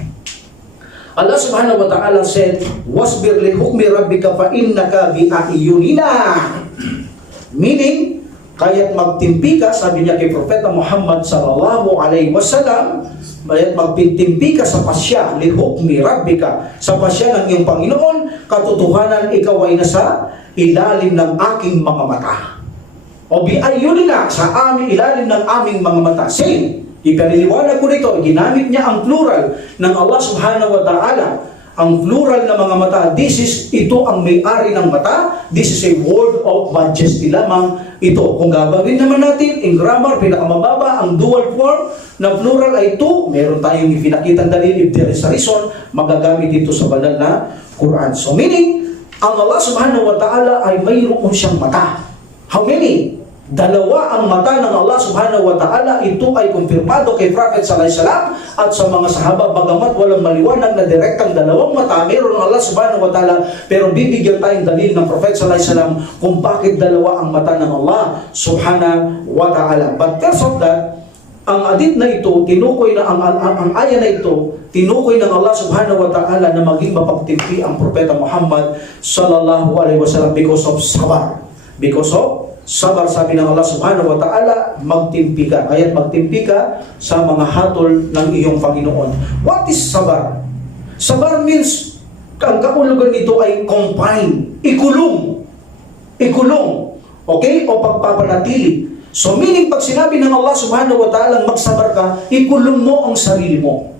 Allah subhanahu wa ta'ala said, "Wasbir li hukmi rabbika fa innaka bi a'yunina." Meaning, kaya't magtimpi ka, sabi niya kay Propeta Muhammad sallallahu alaihi wasallam, kaya't magtimpi ka sa pasya li hukmi rabbika, sa pasya ng iyong Panginoon, katotohanan ikaw ay nasa ilalim ng aking mga mata. O bi'ayunina, sa aming ilalim ng aming mga mata. Same. Ipaniliwanag ko dito, ginamit niya ang plural ng Allah subhanahu wa ta'ala. Ang plural na mga mata, ito ang may-ari ng mata. This is a word of majesty lamang ito. Kung gagawin naman natin, in grammar, pinakamababa, ang dual form na plural ay 2. Meron tayong ipinakitang dalil, if there is a reason, magagamit dito sa banal na Quran. So meaning, ang Allah subhanahu wa ta'ala ay mayroon siyang mata. How many? 2 ang mata ng Allah subhanahu wa ta'ala. Ito ay kumpirmado kay Prophet sallallahu alaihi wasallam at sa mga sahaba, bagamat walang maliwanag na direktang 2 mata meron ng Allah subhanahu wa ta'ala, pero bibigyan tayong dalil ng Prophet sallallahu alaihi wasallam kung bakit 2 ang mata ng Allah subhanahu wa ta'ala. But because of that, ang hadith na ito, tinukoy na ang aya na ito, tinukoy ng Allah subhanahu wa ta'ala na maging mapagtimpi ang Propeta Muhammad sallallahu alaihi wasallam because of sabar. Because of sabar, sabi ng Allah subhanahu wa ta'ala, magtimpi ka. Kaya't magtimpi ka sa mga hatol ng iyong Panginoon. What is sabar? Sabar means, ang kaulugan nito ay confine, ikulong. Okay? O pagpapanatili. So meaning, pag sinabi ng Allah subhanahu wa ta'ala magsabar ka, ikulong mo ang sarili mo.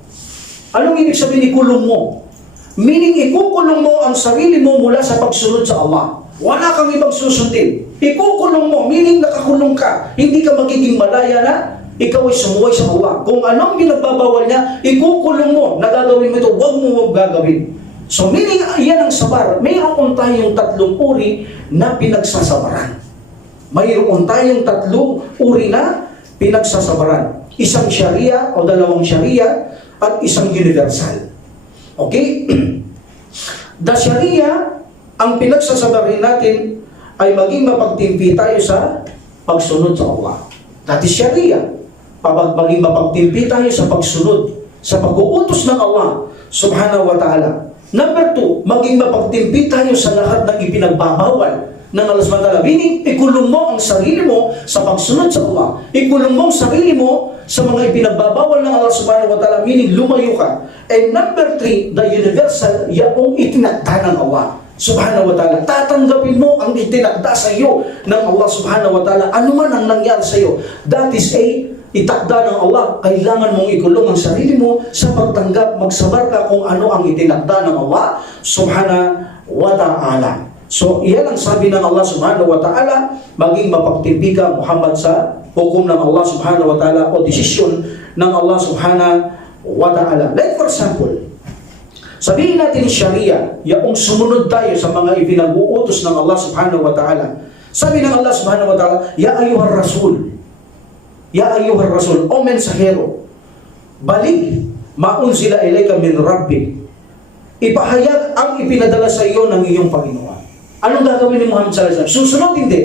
Anong ibig sabihin ikulong mo? Meaning, ikukulong mo ang sarili mo mula sa pagsunod sa Allah. Wala kang ibang susundin. Ikukulong mo, meaning nakakulong ka. Hindi ka magiging malaya na ikaw ay sumuway sa Allah. Kung anong pinagbabawal niya, ikukulong mo. Nagagawin mo ito, huwag mo gagawin. So meaning, yan ang sabar. Mayroon tayong 3 uri na pinagsasabaran. Mayroon tayong 3 uri na pinagsasabaran. Isang Sharia o 2 Sharia at isang universal. Okay? The Sharia, ang pinagsasabarin natin ay maging mapagtimpi tayo sa pagsunod sa Allah. That is Sharia. Maging mapagtimpi tayo sa pagsunod, sa pag-uutos ng Allah subhanahu wa ta'ala. Number 2, maging mapagtimpi tayo sa lahat ng ipinagbabawal ng Allah subhanahu wa ta'ala. Meaning, ikulong mo ang sarili mo sa pagsunod sa Allah. Ikulong mo ang sarili mo sa mga ipinagbabawal ng Allah subhanahu wa ta'ala. Meaning, lumayo ka. And number 3, the universal, yaong itinakda ng Allah. Subhanahu wa ta'ala. Tatanggapin mo ang itinakda sa iyo ng Allah Subhanahu wa ta'ala. Ano man ang nangyari sa iyo, that is itakda ng Allah. Kailangan mong ikulong ang sarili mo sa pagtanggap, magsabar ka kung ano ang itinakda ng Allah Subhanahu wa ta'ala. So, iyan ang sabi ng Allah Subhanahu wa ta'ala, maging mapagtimpi ka, Muhammad, sa hukom ng Allah Subhanahu wa ta'ala o desisyon ng Allah Subhanahu wa ta'ala. Like for example, sabihin natin Sharia, yung sumunod tayo sa mga ipinag-uutos ng Allah Subhanahu wa ta'ala. Sabi ng Allah Subhanahu wa ta'ala, Ya ayyuhar Rasul, Ya ayyuhar Rasul, o mensahero, balik, maunzila ilayka min Rabbik. Ipahayag ang ipinadala sa iyo ng iyong Panginoon. Anong gagawin ni Muhammad sallallahu alaihi wasallam? Susunod, hindi.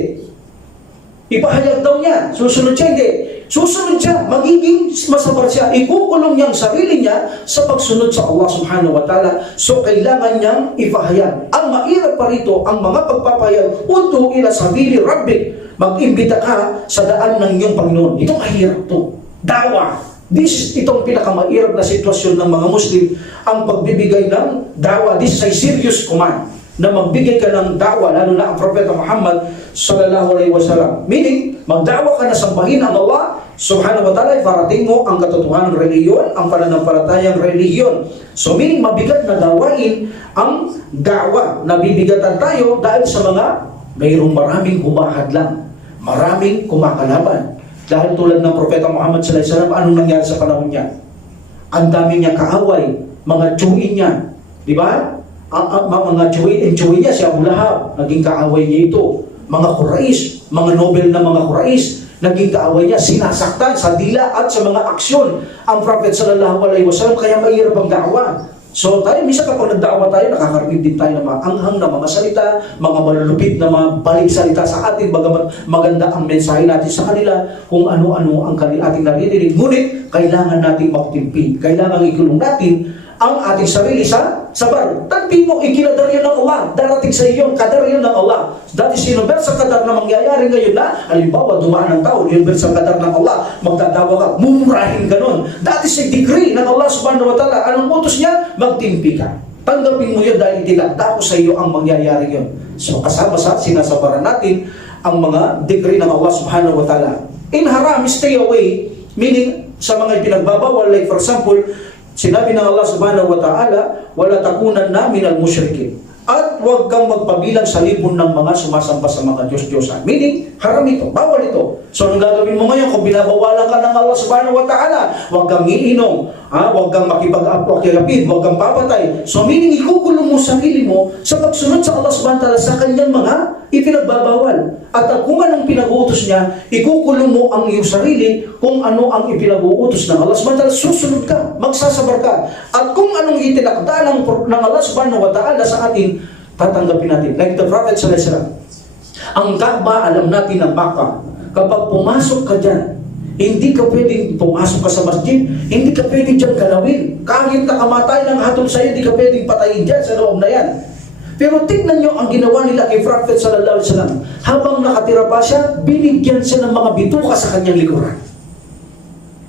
Ipahayag daw niya. Susunod siya, hindi. Susunod siya. Magiging masabar siya. Ikukulong niya ang sarili niya sa pagsunod sa Allah Subhanahu wa ta'ala. So, kailangan niyang ipahayag. Ang mairap pa rito, ang mga pagpapahayag, Ud'u ila sabili Rabbik. Mag-imbita ka sa daan ng iyong Panginoon. Ito mahirap to. Dawa. Itong pinakamairap na sitwasyon ng mga Muslim, ang pagbibigay ng dawa. This is a serious command na magbigay ka ng dawa, lalo na ang Propeta Muhammad sallallahu alaihi wasallam. Meaning, magdawa ka na sambahin ang Allah Subhanahu wa ta'ala, iparating mo ang katotohanan ng reliyon, ang pananampalatayang reliyon. So meaning, mabigat na dawain ang dawa. Nabibigatan tayo dahil sa mga mayroong maraming humahadlang, maraming kumakalaban. Dahil tulad ng Propeta Muhammad sallallahu alaihi wasallam, anong nangyari sa panahon niya? Ang dami niyang kaaway, mga tsuin niya, di ba? Mga tsuin niya, si Abu Lahab, naging kaaway niya ito. Mga Quraysh, mga Nobel na mga Quraysh, naging kaaway niya, sinasaktan sa dila at sa mga aksyon ang Prophet sallallahu alaihi wasallam, kaya mahirap ang da'wa. So tayo, minsan kapag nagda'wa tayo, nakakarinig din tayo ng mga anghang na mga salita, mga malulupit na mga balik salita sa atin, bagamat maganda ang mensahe natin sa kanila, kung ano-ano ang ating naririnig. Ngunit, kailangan natin magtimpi, kailangan ikulong natin ang ating sarili sa sabar. Tanpin mo, ikinadar yan ng Allah. Darating sa iyo, kadar yan ng Allah. That is universal kadar na mangyayari ngayon na, halimbawa, dumaan ng taon, universal kadar ng Allah, magdadawa ka, mumurahin ka nun. That is a decree ng Allah Subhanahu wa ta'ala. Anong utos niya? Magtimpi ka. Tanggapin mo yun dahil itinakda ko sa iyo ang mangyayari yun. So, kasama sa sinasabaran natin ang mga decree ng Allah Subhanahu wa ta'ala. In haram, stay away, meaning sa mga ipinagbabawal, like for example, sinabi ng Allah Subhanahu wa ta'ala, wala takunan na minal musyrikin. At huwag kang magpabilang sa libon ng mga sumasamba sa mga Diyos-Diyosan. Meaning, haram ito, bawal ito. So, anong gagawin mo ngayon kung binabawalan ka ng Allah Subhanahu wa ta'ala? Huwag kang iinom, huwag kang makipag-apwakilapid, huwag kang papatay. So, meaning, ikukulong mo sarili mo sa pagsunod sa Allah Subhanahu wa ta'ala sa kanyang mga ipinagbabawal. At kung anong pinag-uutos niya, ikukulong mo ang iyong sarili kung ano ang ipinag-uutos ng Allah Subhanahu wa ta'ala. Susunod ka, magsasabar ka. At kung anong itinakda ng Allah Subhanahu wa ta'ala sa atin, tatanggapin natin. Like the Prophet sallallahu alaihi wasallam. Ang Kaaba, alam natin ng Makkah. Kapag pumasok ka dyan, hindi ka pwedeng pumasok ka sa masjid, hindi ka pwedeng dyan galawin. Kahit nakamatay ng hatol sa'yo, hindi ka pwedeng patayin dyan sa loob na yan. Pero tingnan nyo ang ginawa nila kay Prophet sallallahu alaihi wasallam. Habang nakatira pa siya, binigyan siya ng mga bituka sa kanyang likuran.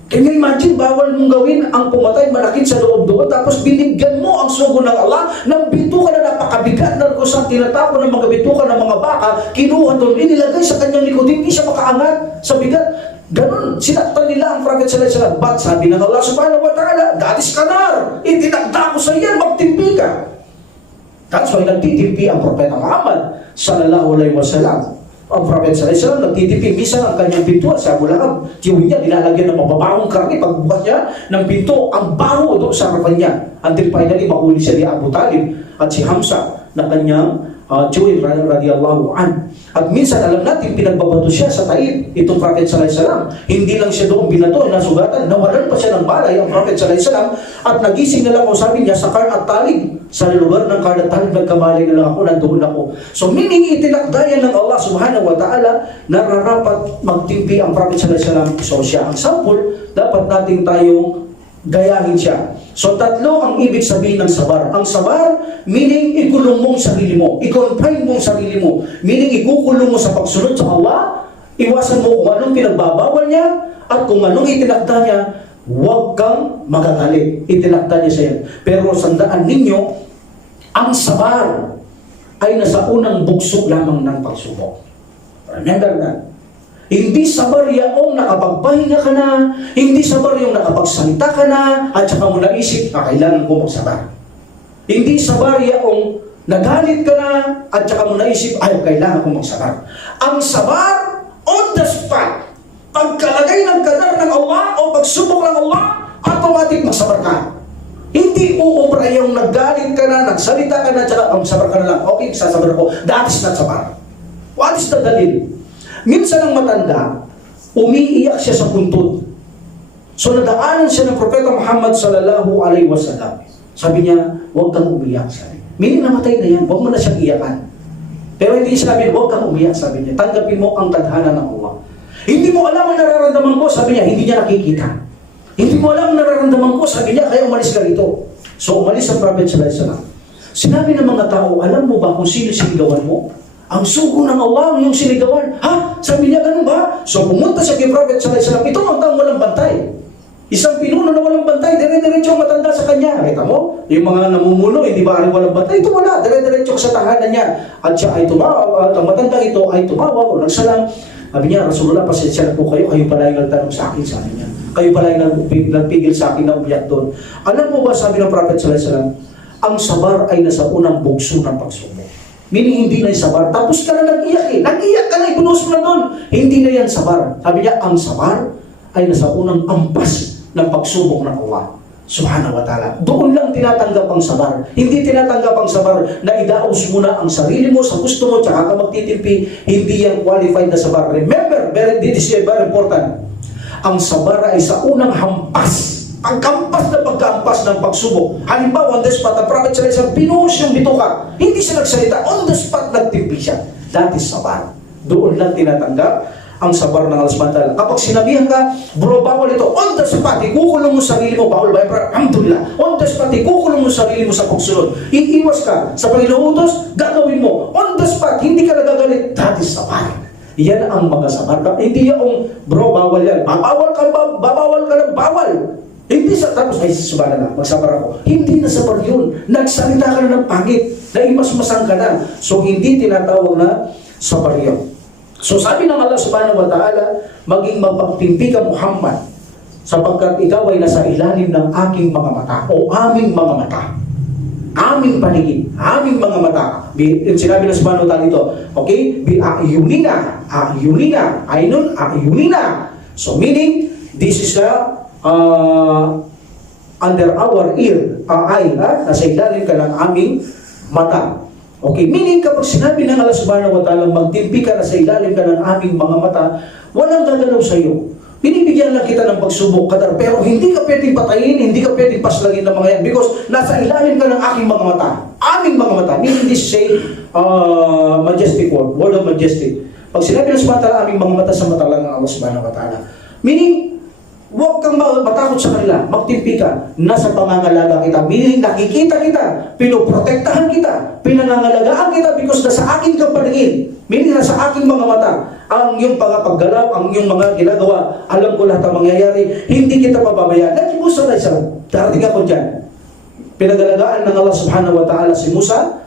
Can you imagine, bawal mong gawin ang pumatay malakit sa loob doon, tapos binigyan mo ang sugo ng Allah ng bituka na napakabigat na kusang tinatapon ng mga bituka ng mga baka, kinuha doon, inilagay sa kanyang likod, hindi siya makaangat sa bigat. Ganun, sinaktan nila ang Prophet sallallahu alaihi wasallam. But sabi ng Allah Subhanahu wa ta'ala, that is kanar, itinakda ko sa iyan, magtimpi ka. That's why nagtitimpi ang Propeta Muhammad sallallahu alaihi wasallam. Ang Prophet sallallahu alaihi wasallam nagtitipi, minsan ang kanyang pinto sa Abu Lahab, tiyon niya, nilalagyan ng mababahong karne, pagbukas niya ng pinto, ang baho doon sa harapan niya. Until finally, mahuli siya ni Abu Talib at si Hamza na kanyang Juwil radiyallahu an. At minsan, alam natin, pinagbabato siya sa taib, itong Prophet sallallahu alaihi wasallam. Hindi lang siya doon binato, nasugatan, nawalan pa siya ng balay ang Prophet sallallahu alaihi wasallam. At nagising na lang, sabi niya, sa Karn at Talib, sa lugar ng Karn at Talib, nagkamali na lang ako, nandoon ako. So meaning, itinakdayan ng Allah Subhanahu wa ta'ala, nararapat magtimpi ang Prophet sallallahu alaihi wasallam. So siya ang sample, dapat natin tayong gayahin siya. So tatlo ang ibig sabihin ng sabar. Ang sabar, meaning ikulong mong sarili mo, i-confine mong sarili mo, meaning ikukulong mo sa pagsunod sa Allah, iwasan mo kung anong pinagbabawal niya, at kung anong itinakda niya, huwag kang magagalit. Itinakda niya sa iyo. Pero sandaan ninyo, ang sabar, ay nasa unang bugso lamang ng pagsubok. Remember that. Hindi sabar yaong nakapagpahinga ka na, hindi sabar yung nakapagsalita ka na, at saka mo naisip na kailangan ko magsabar. Hindi sabar yaong nagalit ka na, at saka mo naisip, ay, kailangan ko magsabar. Ang sabar, on the spot. Pagkalagay ng kadar ng Allah o pagsubok ng Allah, automatic magsabar ka. Hindi uubra yung nagalit ka na, nagsalita ka na, at saka magsabar ka na lang. Okay, sasabar ko. That is not sabar. What is the dalil? Minsan ang matanda, umiiyak siya sa puntod. So nadaanan siya ng Propeta Muhammad sallallahu alaihi wasallam. Sabi niya, huwag kang umiyak, sabi. Meaning namatay na yan, huwag mo na siyang iyakan. Pero hindi sabi, huwag kang umiyak, sabi niya. Tanggapin mo ang tadhana ng Allah. Hindi mo alam ang nararamdaman ko, sabi niya, hindi niya nakikita. Hindi mo alam ang nararamdaman ko, sabi niya, kaya umalis ka rito. So umalis ang Prophet sallallahu alaihi wasallam. Sinabi ng mga tao, alam mo ba kung sino sinigawan mo? Ang sugo ng Allah ang iyong sinigawan. Ha? Sabi niya, ganun ba? So pumunta siya kay Prophet sallallahu alaihi wasallam. Ito ang taong walang bantay. Isang pinuno na walang bantay, dire-diretso ang matanda sa kanya. Kita mo? Yung mga namumuno, hindi ba rin walang bantay? Ito wala, dire-diretso sa tahanan niya. At siya ay tumawa, ang matanda ito ay tumawa o nagsalang. Sabi niya, Rasulullah, pasensya na po kayo pala yung nagtanong sa akin, sabi niya. Kayo pala yung nagpigil sa akin na umiyak doon. Alam mo ba, sabi ng Prophet sallallahu alaihi wasallam, ang sabar ay nasa unang bugso ng pagsubok. Meaning, hindi na yung sabar. Tapos ka na nag-iyak eh. Nag-iyak ka na, ibunos mo na doon. Hindi na yan sabar. Sabi niya, ang sabar ay nasa unang ampas ng pagsubok ng Allah subhanahu wa ta'ala. Doon lang tinatanggap ang sabar. Hindi tinatanggap ang sabar na idaos muna ang sarili mo sa gusto mo tsaka ka magtitimpi. Hindi yan qualified na sabar. Remember, this is very important. Ang sabar ay sa unang hampas. Pagkampas na pagkampas ng pagsubok. Halimbawa, on the spot, ang Prophet sallallahu alaihi wasallam, pinuhos yung bituka. Hindi siya nagsalita. On the spot, nagtimpi siya. That is sabar. Doon lang tinatanggap ang sabar ng Allah subhanahu wa ta'ala. Kapag sinabihan ka, bro, bawal ito. On the spot, ikukulong mo sarili mo. Bawal ba? Alhamdulillah. On the spot, ikukulong mo sarili mo sa pagsunod. Iiwas ka sa Panginoon, gagawin mo. On the spot, hindi ka nagagalit. That is sabar. Yan ang mga sabar. Hindi yung, bro, bawal yan. Babawal ka lang, bawal. Hindi sa tapos, ay subana na, magsabar ako. Hindi na sabar yun. Nagsalita ka na ng pangit. Naimasmasang ka na. So, hindi tinatawag na sabar yun. So, sabi ng Allah subhanahu wa ta'ala, maging mapagtimpi ka Muhammad, sapagkat ikaw ay nasa ilalim ng aking mga mata, o aming mga mata. Aming paningin, aming mga mata. Sinabi ng subhanahu wa ta'ala ito, okay? Ayunina, aynun, ayunina. So, meaning, this is under our ear, nasa ilalim ka ng aming mata. Okay, meaning kapag sinabi ng Allah subhanahu wa ta'ala, magtimpi ka na sa ilalim ka ng aming mga mata, walang gagalaw sa iyo. Binibigyan lang kita ng pagsubok, kadar, pero hindi ka pwedeng patayin, hindi ka pwedeng paslagin ng mga yan, because nasa ilalim ka ng aking mga mata. Aming mga mata. Meaning this say, majestic word of majestic. Pag sinabi ng subhanahu wa ta'ala, aming mga mata, sa mata lang ng Allah subhanahu wa ta'ala. Meaning, huwag kang matakot sa kanila, magtimpi ka, nasa pangangalaga kita, meaning nakikita kita, pinoprotektahan kita, pinangangalagaan kita because nasa aking kapaningin, meaning nasa aking mga mata, ang iyong paggalaw, ang iyong mga ginagawa, alam ko lahat ang mangyayari, hindi kita pababayaan. Nag-Musa na isa, darating ako dyan. Pinagalagaan ng Allah subhanahu wa ta'ala si Musa,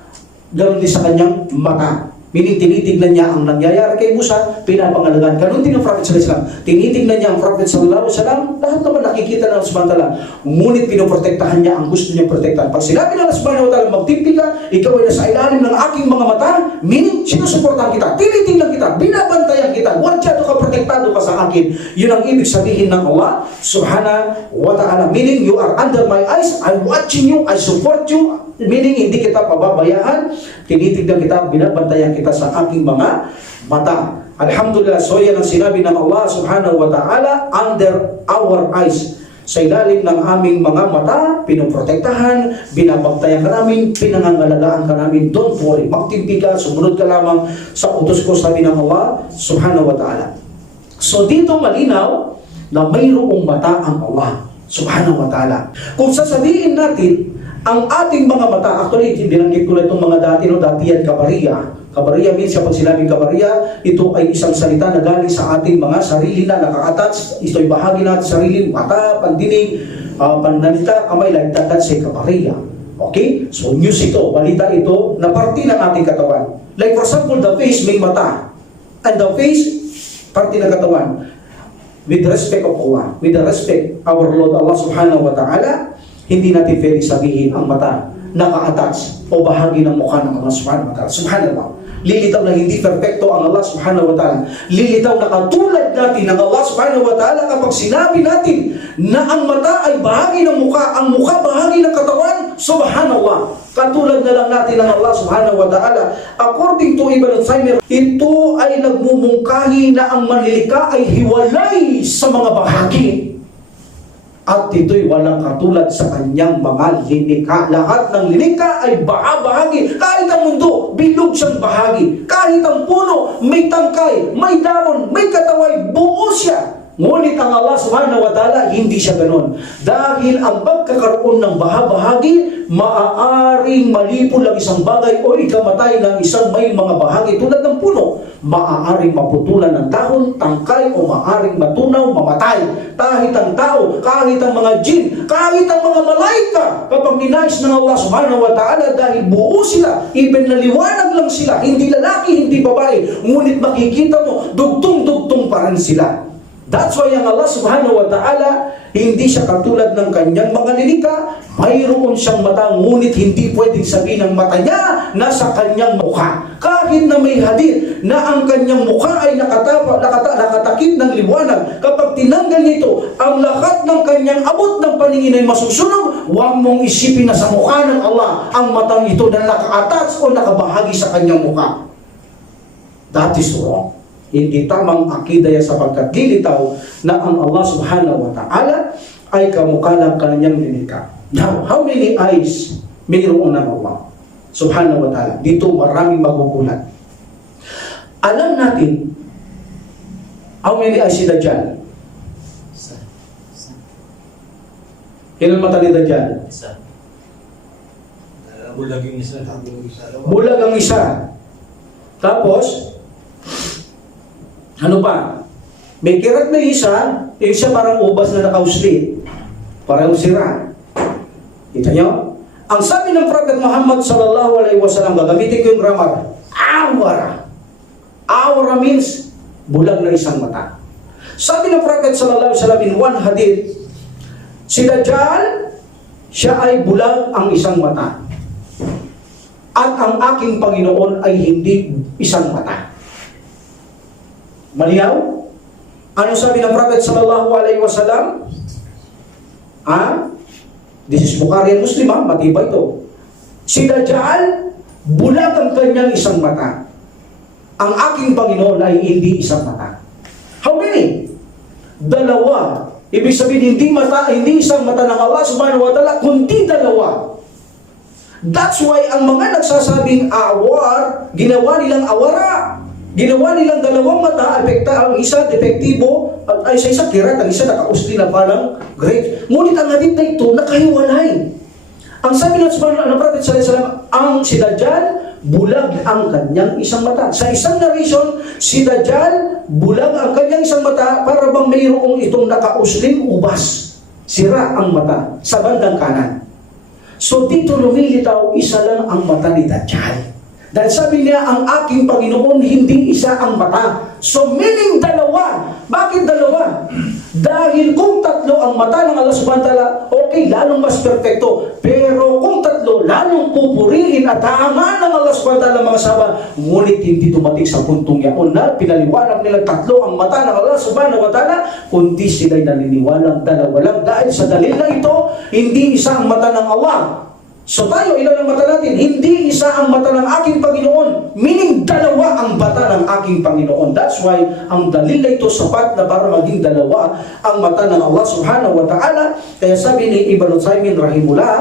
ganoon din sa kanyang mata. Meaning, tinitignan niya ang nangyayari kay Musa, pinapangalagaan. Ganun din ang Prophet sallallahu alaihi wasallam. Tinitignan niya ang Prophet sallallahu alaihi wasallam, lahat naman nakikita ng Allah subhanahu wa ta'ala. Ngunit pinoprotektahan niya ang gusto niyang protektahan. Pag sinabi ng Allah subhanahu wa ta'ala, magtimpi ka, ikaw ay nasa ilalim ng aking mga mata, meaning, sinusuportahan kita, tinitignan kita, binabantayan kita, wadyado ka, protektado ka sa akin. Yun ang ibig sabihin ng Allah subhanahu wa ta'ala. Meaning, you are under my eyes, I'm watching you, I support you, meaning, hindi kita pababayaan, tinitignan kita, binabantayan kita sa aking mga mata. Alhamdulillah, so yan ang sinabi ng Allah subhanahu wa ta'ala, under our eyes. Sa ilalim ng aming mga mata, pinoprotektahan, binabantayan ka namin, pinangangalagaan ka namin. Don't worry, magtimpi ka, sumunod ka lamang sa utos ko, sabi ng Allah subhanahu wa ta'ala. So dito malinaw na mayroong mata ang Allah subhanahu wa ta'ala. Kung sasabihin natin, ang ating mga mata, actually, binanggit ko na itong mga dati, dati yan kabariya. Kabariya means, kapag sinabing kabariya, ito ay isang salita na galing sa ating mga sarili na nakaka-attach. Ito ay bahagi natin sarili, mata, pandinig, pananalita, kamay, like that, that's a kabariya. Okay? So news ito, balita ito na parte ng ating katawan. Like for example, the face may mata. And the face, parte ng katawan. With respect of Allah, with the respect our Lord Allah subhanahu wa ta'ala, hindi natin pwede sabihin ang mata naka-attach o bahagi ng mukha ng Allah subhanahu wa ta'ala. Subhanallah. Lilitaw na hindi perfecto ang Allah subhanahu wa ta'ala. Lilitaw na katulad natin ng Allah subhanahu wa ta'ala kapag sinabi natin na ang mata ay bahagi ng mukha, ang mukha bahagi ng katawan. Subhanallah. Katulad na lang natin ng Allah subhanahu wa ta'ala. According to Ibn Taymiyyah, ito ay nagmumungkahi na ang manlilika ay hiwalay sa mga bahagi. At ito'y walang katulad sa kanyang mga linika. Lahat ng linika ay bahagi. Kahit ang mundo, bilog siyang bahagi. Kahit ang puno, may tangkay, may dahon, may kataway, buo siya. Ngunit ang Allah subhanahu wa ta'ala, hindi siya ganon. Dahil ang pagkakaroon ng bahagi, maaaring malipol ang isang bagay o ikamatay ng isang may mga bahagi tulad ng puno. Maaaring maputulan ng dahon, tangkay o maaaring matunaw, mamatay. Kahit ang tao, kahit ang mga jin, kahit ang mga malaika, kapag ninais ng Allah subhanahu wa ta'ala dahil buo sila, even na liwanag lang sila, hindi lalaki, hindi babae, ngunit makikita mo, dugtong-dugtong pa rin sila. That's why ang Allah subhanahu wa ta'ala, hindi siya katulad ng kanyang mga linika. Mayroon siyang mata, ngunit hindi pwedeng sabihin ng mata niya nasa kanyang mukha. Kahit na may hadith na ang kanyang mukha ay nakatakip ng liwanag, kapag tinanggal niya ito, ang lahat ng kanyang abot ng paningin ay masusunog. Huwag mong isipin na sa mukha ng Allah ang matang ito na naka-attach o nakabahagi sa kanyang mukha. That is wrong. Hindi tamang akida yan sapagkat lilitaw na ang Allah subhanahu wa ta'ala ay kamukha ng kanyang linika. Now, how many eyes mayroon ng Allah subhanahu wa ta'ala? Dito maraming magugulat. Alam natin, how many eyes si Dajjal? Ilan mata ni Dajjal? Isa. Bulag yung isa. Bulag ang isa. Tapos, ano pa? May kirat na isa, yung isa parang ubas na nakauslit. Parang sira. Kita nyo? Ang sabi ng Prophet Muhammad sallallahu alaihi wasallam, gagamitin ko yung grammar, awara. Awara means bulag na isang mata. Sabi ng Prophet sallallahu alaihi wasallam in one hadith, si Dajjal, siya ay bulag ang isang mata. At ang aking Panginoon ay hindi isang mata. Malinaw? Ano sabi ng Prophet sallallahu alaihi wasallam? This is Bukhari and Muslim, matibay ito. Si Dajjal, bulag ang kanyang isang mata. Ang aking Panginoon ay hindi isang mata. How many? Dalawa. Ibig sabihin, hindi isang mata ng Allah subhanahu wa ta'ala, kundi dalawa. That's why ang mga nagsasabing awar, ginawa nilang awara. Ginawa nilang dalawang mata, ang isa depektibo, ay sa isa kirat, ang isa nakausli na parang great. Ngunit ang hadith na ito, nakahiwalay. Ang sabi ng Prophet sallallahu alaihi wasallam, ang si Dajjal, bulag ang kanyang isang mata. Sa isang narration, si Dajjal, bulag ang kanyang isang mata, para bang mayroong itong nakausling ubas. Sira ang mata sa bandang kanan. So dito lumilitaw, isa lang ang mata ni Dajjal. Dahil sabi niya, ang aking Panginoon, hindi isa ang mata. So meaning dalawa. Bakit dalawa? Dahil kung tatlo ang mata ng Allah subhanahu wa ta'ala, okay, lalong mas perfecto. Pero kung tatlo, lalong pupurihin at tama ng Allah subhanahu wa ta'ala mga sahabat. Ngunit hindi dumating sa puntong yaon na pinaliwanag nila tatlo ang mata ng Allah subhanahu wa ta'ala, kundi sila'y naniniwalang dalawa lang. Dahil sa dalil na ito, hindi isa ang mata ng Allah. So tayo, ilan ang mata natin? Hindi isa ang mata ng aking Panginoon. Meaning, dalawa ang mata ng aking Panginoon. That's why, ang dalil na ito sapat na para maging dalawa ang mata ng Allah subhanahu wa ta'ala. Kaya sabi ni Ibn Taymiyyah rahimullah,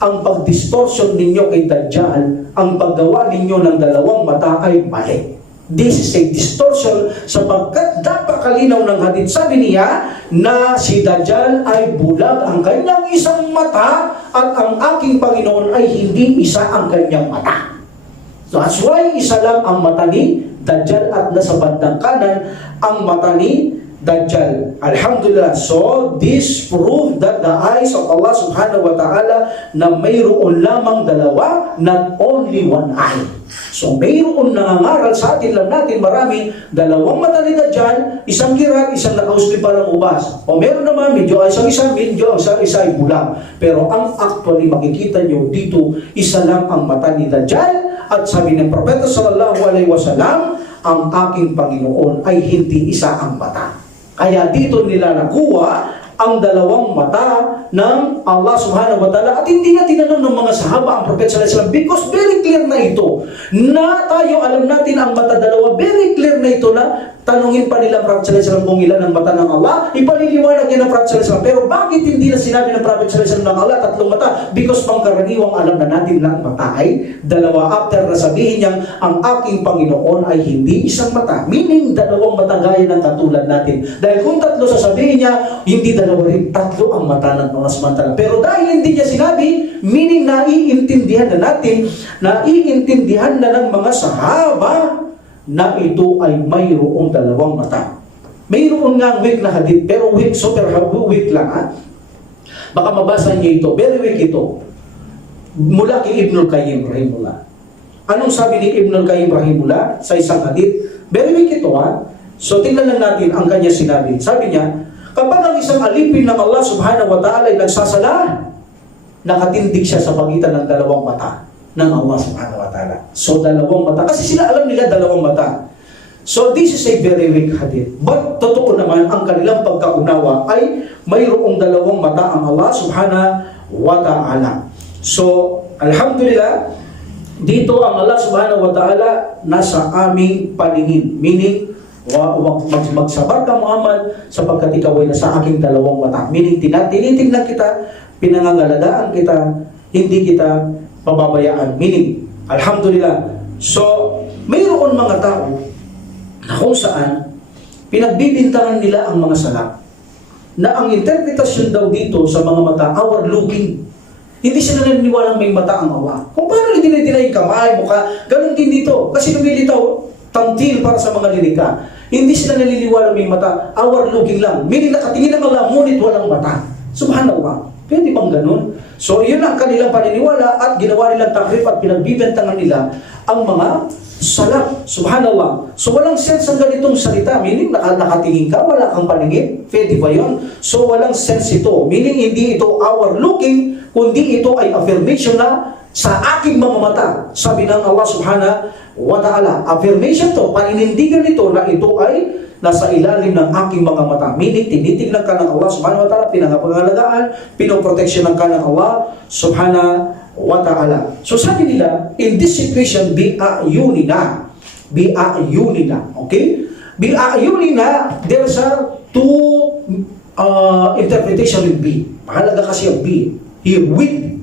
ang pagdistortion ninyo kay Dajjal, ang paggawa ninyo ng dalawang mata ay mali. This is a distortion sapagkat napakalinaw ng hadith. Sabi niya na si Dajjal ay bulag ang kanyang isang mata at ang aking Panginoon ay hindi isa ang kanyang mata. That's why isa lang ang mata ni Dajjal at nasa bandang kanan ang mata ni Dajjal. Alhamdulillah. So, this prove that the eyes of Allah subhanahu wa ta'ala na mayroon lamang dalawa, not only one eye. So, mayroon nangangaral sa atin lang natin marami, dalawang mata ni Dajjal, isang kirat, isang nakausli parang ubas. O meron naman, medyo isang medyo isa ay bulang. Pero ang actually makikita nyo dito, isa lang ang mata ni Dajjal. At sabi ng Propeta sallallahu alaihi wasallam, ang aking Panginoon ay hindi isa ang mata. Kaya dito nila nakuha ang dalawang mata ng Allah subhanahu wa ta'ala, at hindi na tinanong ng mga sahaba ang Prophet sallallahu alaihi wasallam, because very clear na ito na tayo alam natin ang mata dalawa. Very clear na ito na tanungin pa nila Prophet sallallahu alaihi wasallam kung ilan ang mata ng Allah, ipaliliwanag niya ng Prophet sallallahu alaihi wasallam. Pero bakit hindi na sinabi ng Prophet sallallahu alaihi wasallam ng Allah tatlong mata? Because pangkaraniwang alam na natin na ang mata ay dalawa. After na sabihin niyang ang aking Panginoon ay hindi isang mata, meaning dalawang mata gaya ng katulad natin. Dahil kung tatlo sasabihin niya, hindi dalawa rin, tatlo ang mata ng mga samantala. Pero dahil hindi niya sinabi, meaning naiintindihan na natin, naiintindihan na ng mga sahaba na ito ay mayroong dalawang mata. Mayroon nga weak na hadith, pero weak, super weak lang ha. Baka mabasa niyo ito, very weak ito. Mula kay Ibnul Qayyim rahimahullah. Anong sabi ni Ibnul Qayyim rahimahullah sa isang hadith? Very weak ito ha. So tingnan lang natin ang kanya sinabi. Sabi niya, kapag ang isang alipin ng Allah subhanahu wa ta'ala ay nagsasala, nakatindig siya sa pagitan ng dalawang mata ng Allah subhanahu wa ta'ala. So dalawang mata, kasi sila alam nila dalawang mata. So this is a very weak hadith. But totoo naman ang kanilang pagkaunawa ay mayroong dalawang mata ang Allah subhanahu wa ta'ala. So alhamdulillah, dito ang Allah subhanahu wa ta'ala nasa aming paningin. Meaning, magsabar ka Muhammad sapagkat ikaw ay nasa aking dalawang mata. Meaning, tinitingnan kita, pinangangalagaan kita, hindi kita pababayaan. Meaning, alhamdulillah. So, mayroon mga tao na kung saan pinagbibintangan nila ang mga salaf na ang interpretasyon daw dito sa mga mata, outward looking. Hindi sila naniniwalang may mata ang Allah. Kung paano hindi nila yung kamay, mukha, ganun din dito. Kasi lumilitaw, tantil para sa mga lirika. Hindi sila naniniwala may mata, outward looking lang. Meaning nakatingin ang Allah, ngunit walang mata. Subhanallah. Pwede bang ganun? So, yun ang kanilang paniniwala at ginawa nilang takrif at pinagbibentangan nila ang mga salaf. Subhanallah. So, walang sense ang ganitong salita. Meaning, nakatingin ka, wala kang paningin. Pwede ba yun? So, walang sense ito. Meaning, hindi ito outward looking, kundi ito ay affirmation na sa aking mga mata. Sabi ng Allah subhanahu wa ta'ala. Affirmation to, paninindigan nito na ito ay nasa ilalim ng aking mga mata. Meaning, tinitignan ka ng Allah subhanahu wa ta'ala, pinangapangalagaan, pinoproteksyonan ka ng Allah subhanahu wa ta'ala. So sabi nila, in this situation, bi'ayunina. Bi'ayunina. Okay? Bi'ayunina, there's a two interpretation with B. Mahalaga kasi ang B. Here, with.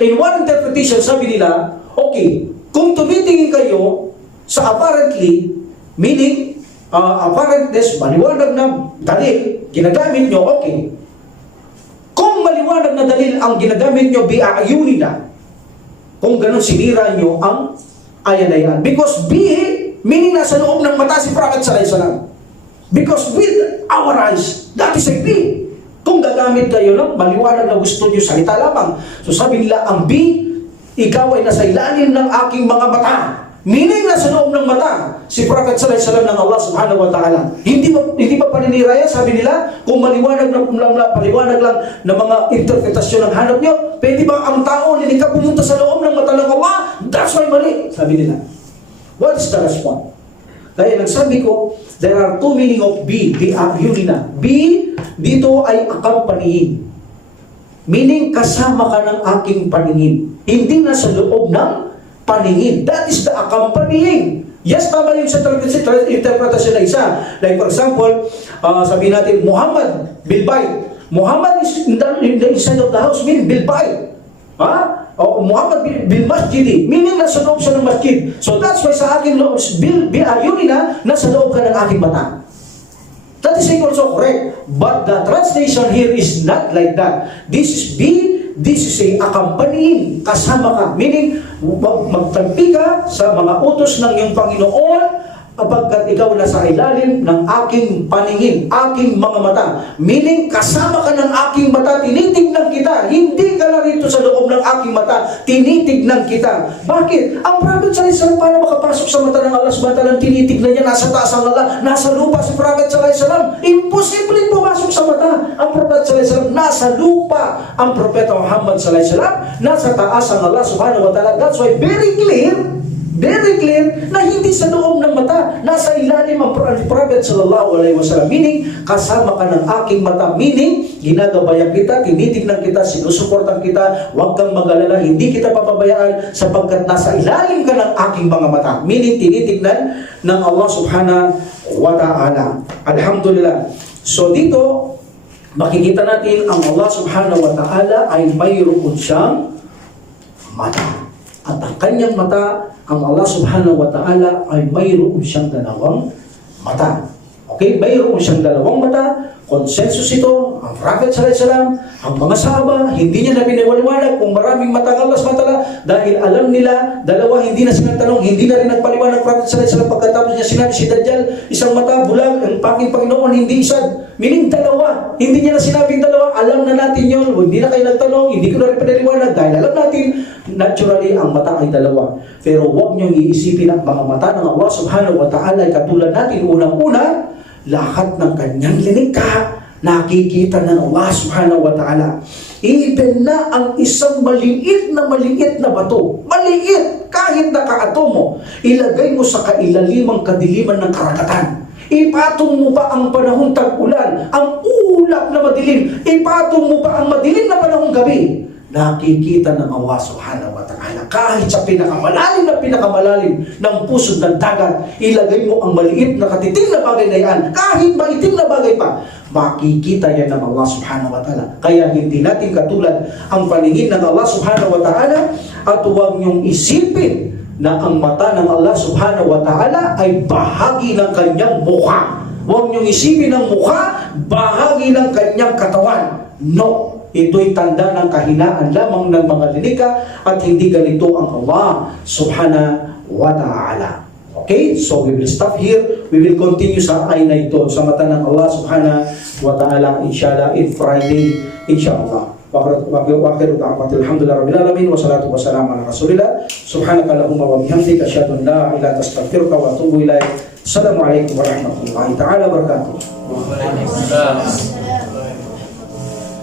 In one interpretation, sabi nila, okay, kung tumitingin kayo sa apparently, meaning, apparentness, maliwanag na dalil, ginagamit nyo, okay. Kung maliwanag na dalil ang ginagamit nyo, bi'ayunina, kung ganun sinira nyo ang ayan na yan. Because meaning nasa loob ng mata si Prophet sallallahu alaihi wasallam. Because with our eyes, that is a B. Kung gagamit kayo ng maliwanag na gusto nyo, salita lamang. So sabi nila, ang B, ikaw ay nasa ilalim ng aking mga mata. Meaning, nasa loob ng mata si Prophet sallallahu alaihi wasallam ng Allah subhanahu wa ta'ala. Hindi pa paninira yan, sabi nila, kung maliwanag paliwanag lang ng mga interpretasyon ng hanap nyo, pwede ba ang tao hindi ka pumunta sa loob ng mata ng Allah? That's why mali, sabi nila. What is the response? Kaya nagsabi ko, there are two meaning of B, bi'ayunina. B, dito ay accompanying. Meaning, kasama ka ng aking paningin. Hindi na sa loob ng paningin. That is the accompanying. Yes, tama yung sa interpretasyon na isa. Like for example, sabihin natin, Muhammad bilbay. Muhammad is in the inside of the house, meaning bilbay. Muhammad bil masjidi, meaning nasa loob siya ng masjid. So that's why sa aking loob, bi'ayunina, nasa loob ka ng aking mata. That is also correct. But the translation here is not like that. This is B, this is a accompanying, kasama ka. Meaning, magtagpi ka sa mga utos ng iyong Panginoon Apagkat ikaw nasa ilalim ng aking paningin, aking mga mata. Meaning, kasama ka ng aking mata, tinitignan kita. Hindi ka na rito sa loob ng aking mata, tinitignan kita. Bakit? Ang Prophet sallallahu alaihi wasallam, paano makapasok sa mata ng Allah subhanahu wa ta'ala, tinitignan niya, nasa taas ang Allah, nasa lupa si Prophet sallallahu alaihi wasallam. Imposible pumasok sa mata. Ang Prophet sallallahu alaihi wasallam, nasa lupa. Ang Propeta Muhammad sallallahu alaihi wasallam, nasa taas ang Allah subhanahu wa ta'ala. That's why very clear na hindi sa loob ng mata, nasa ilalim ang Prophet sallallahu alaihi wasallam. Meaning, kasama ka ng aking mata. Meaning, ginagabayan kita, tinitignan kita, sinusuportan kita, huwag kang mag-alala, hindi kita papabayaan sapagkat nasa ilalim ka ng aking mga mata. Meaning, tinitignan ng Allah subhanahu wa ta'ala. Alhamdulillah. So dito, makikita natin ang Allah subhanahu wa ta'ala ay mayroon siyang mata. At ang kanyang mata, ang Allah subhanahu wa ta'ala ay mayroon siyang dalawang mata. Okay? Mayroon siyang dalawang mata. Consensus ito, ang Prophet sallallahu alaihi wasallam, ang mga sahaba, hindi niya na pinaliwanag kung maraming mata ang Allah subhanahu wa ta'ala dahil alam nila, dalawa, hindi na silang tanong, hindi na rin nagpaliwanag ng Prophet sallallahu alaihi wasallam pagkatapos niya sinabi si Dajjal, isang mata, bulag, ang paking Panginoon, hindi isad. Meaning dalawa, hindi niya na sinabing dalawa, alam na natin yun, hindi na kayo nagtanong, hindi ko na rin pinaliwanag dahil alam natin, naturally, ang mata ay dalawa. Pero huwag niyong iisipin ang mga mata ng Allah subhanahu wa ta'ala ay katulad natin unang-una, lahat ng kanyang linikha nakikita ng Allah subhanahu wa ta'ala. Even na ang isang maliit na bato, maliit, kahit naka-atomo, ilagay mo sa kailalimang kadiliman ng karagatan. Ipatong mo pa ang panahong tag-ulan, ang ulap na madilim, ipatong mo pa ang madilim na panahong gabi, nakikita ng Allah subhanahu wa ta'ala. Kahit sa pinakamalalim ng pusod ng dagat, ilagay mo ang maliit na katiting na bagay na yan, kahit maitim na bagay pa, makikita yan ng Allah subhanahu wa ta'ala. Kaya hindi natin katulad ang paningin ng Allah subhanahu wa ta'ala, at huwag niyong isipin na ang mata ng Allah subhanahu wa ta'ala ay bahagi ng kanyang mukha. Huwag niyong isipin ng mukha, bahagi ng kanyang katawan. No. Ito'y tanda ng kahinaan lamang ng mga linika at hindi ganito ang Allah subhanahu wa ta'ala. Okay? So we will stop here. We will continue sa ay na ito sa mata ng Allah subhanahu wa ta'ala inshallah in Friday inshallah. Wakiru ta'apatil alhamdulillah rabbil alamin wa salatu wa salam ala rasulillah subhanaka lahumma wa bihamdika asyhadu an la ilaha illa anta astaghfiruka wa atubu ilaik. Assalamualaikum warahmatullahi ta'ala wabarakatuh. Waalaikumsalam.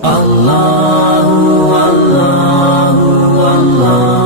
Allahu Allahu Allah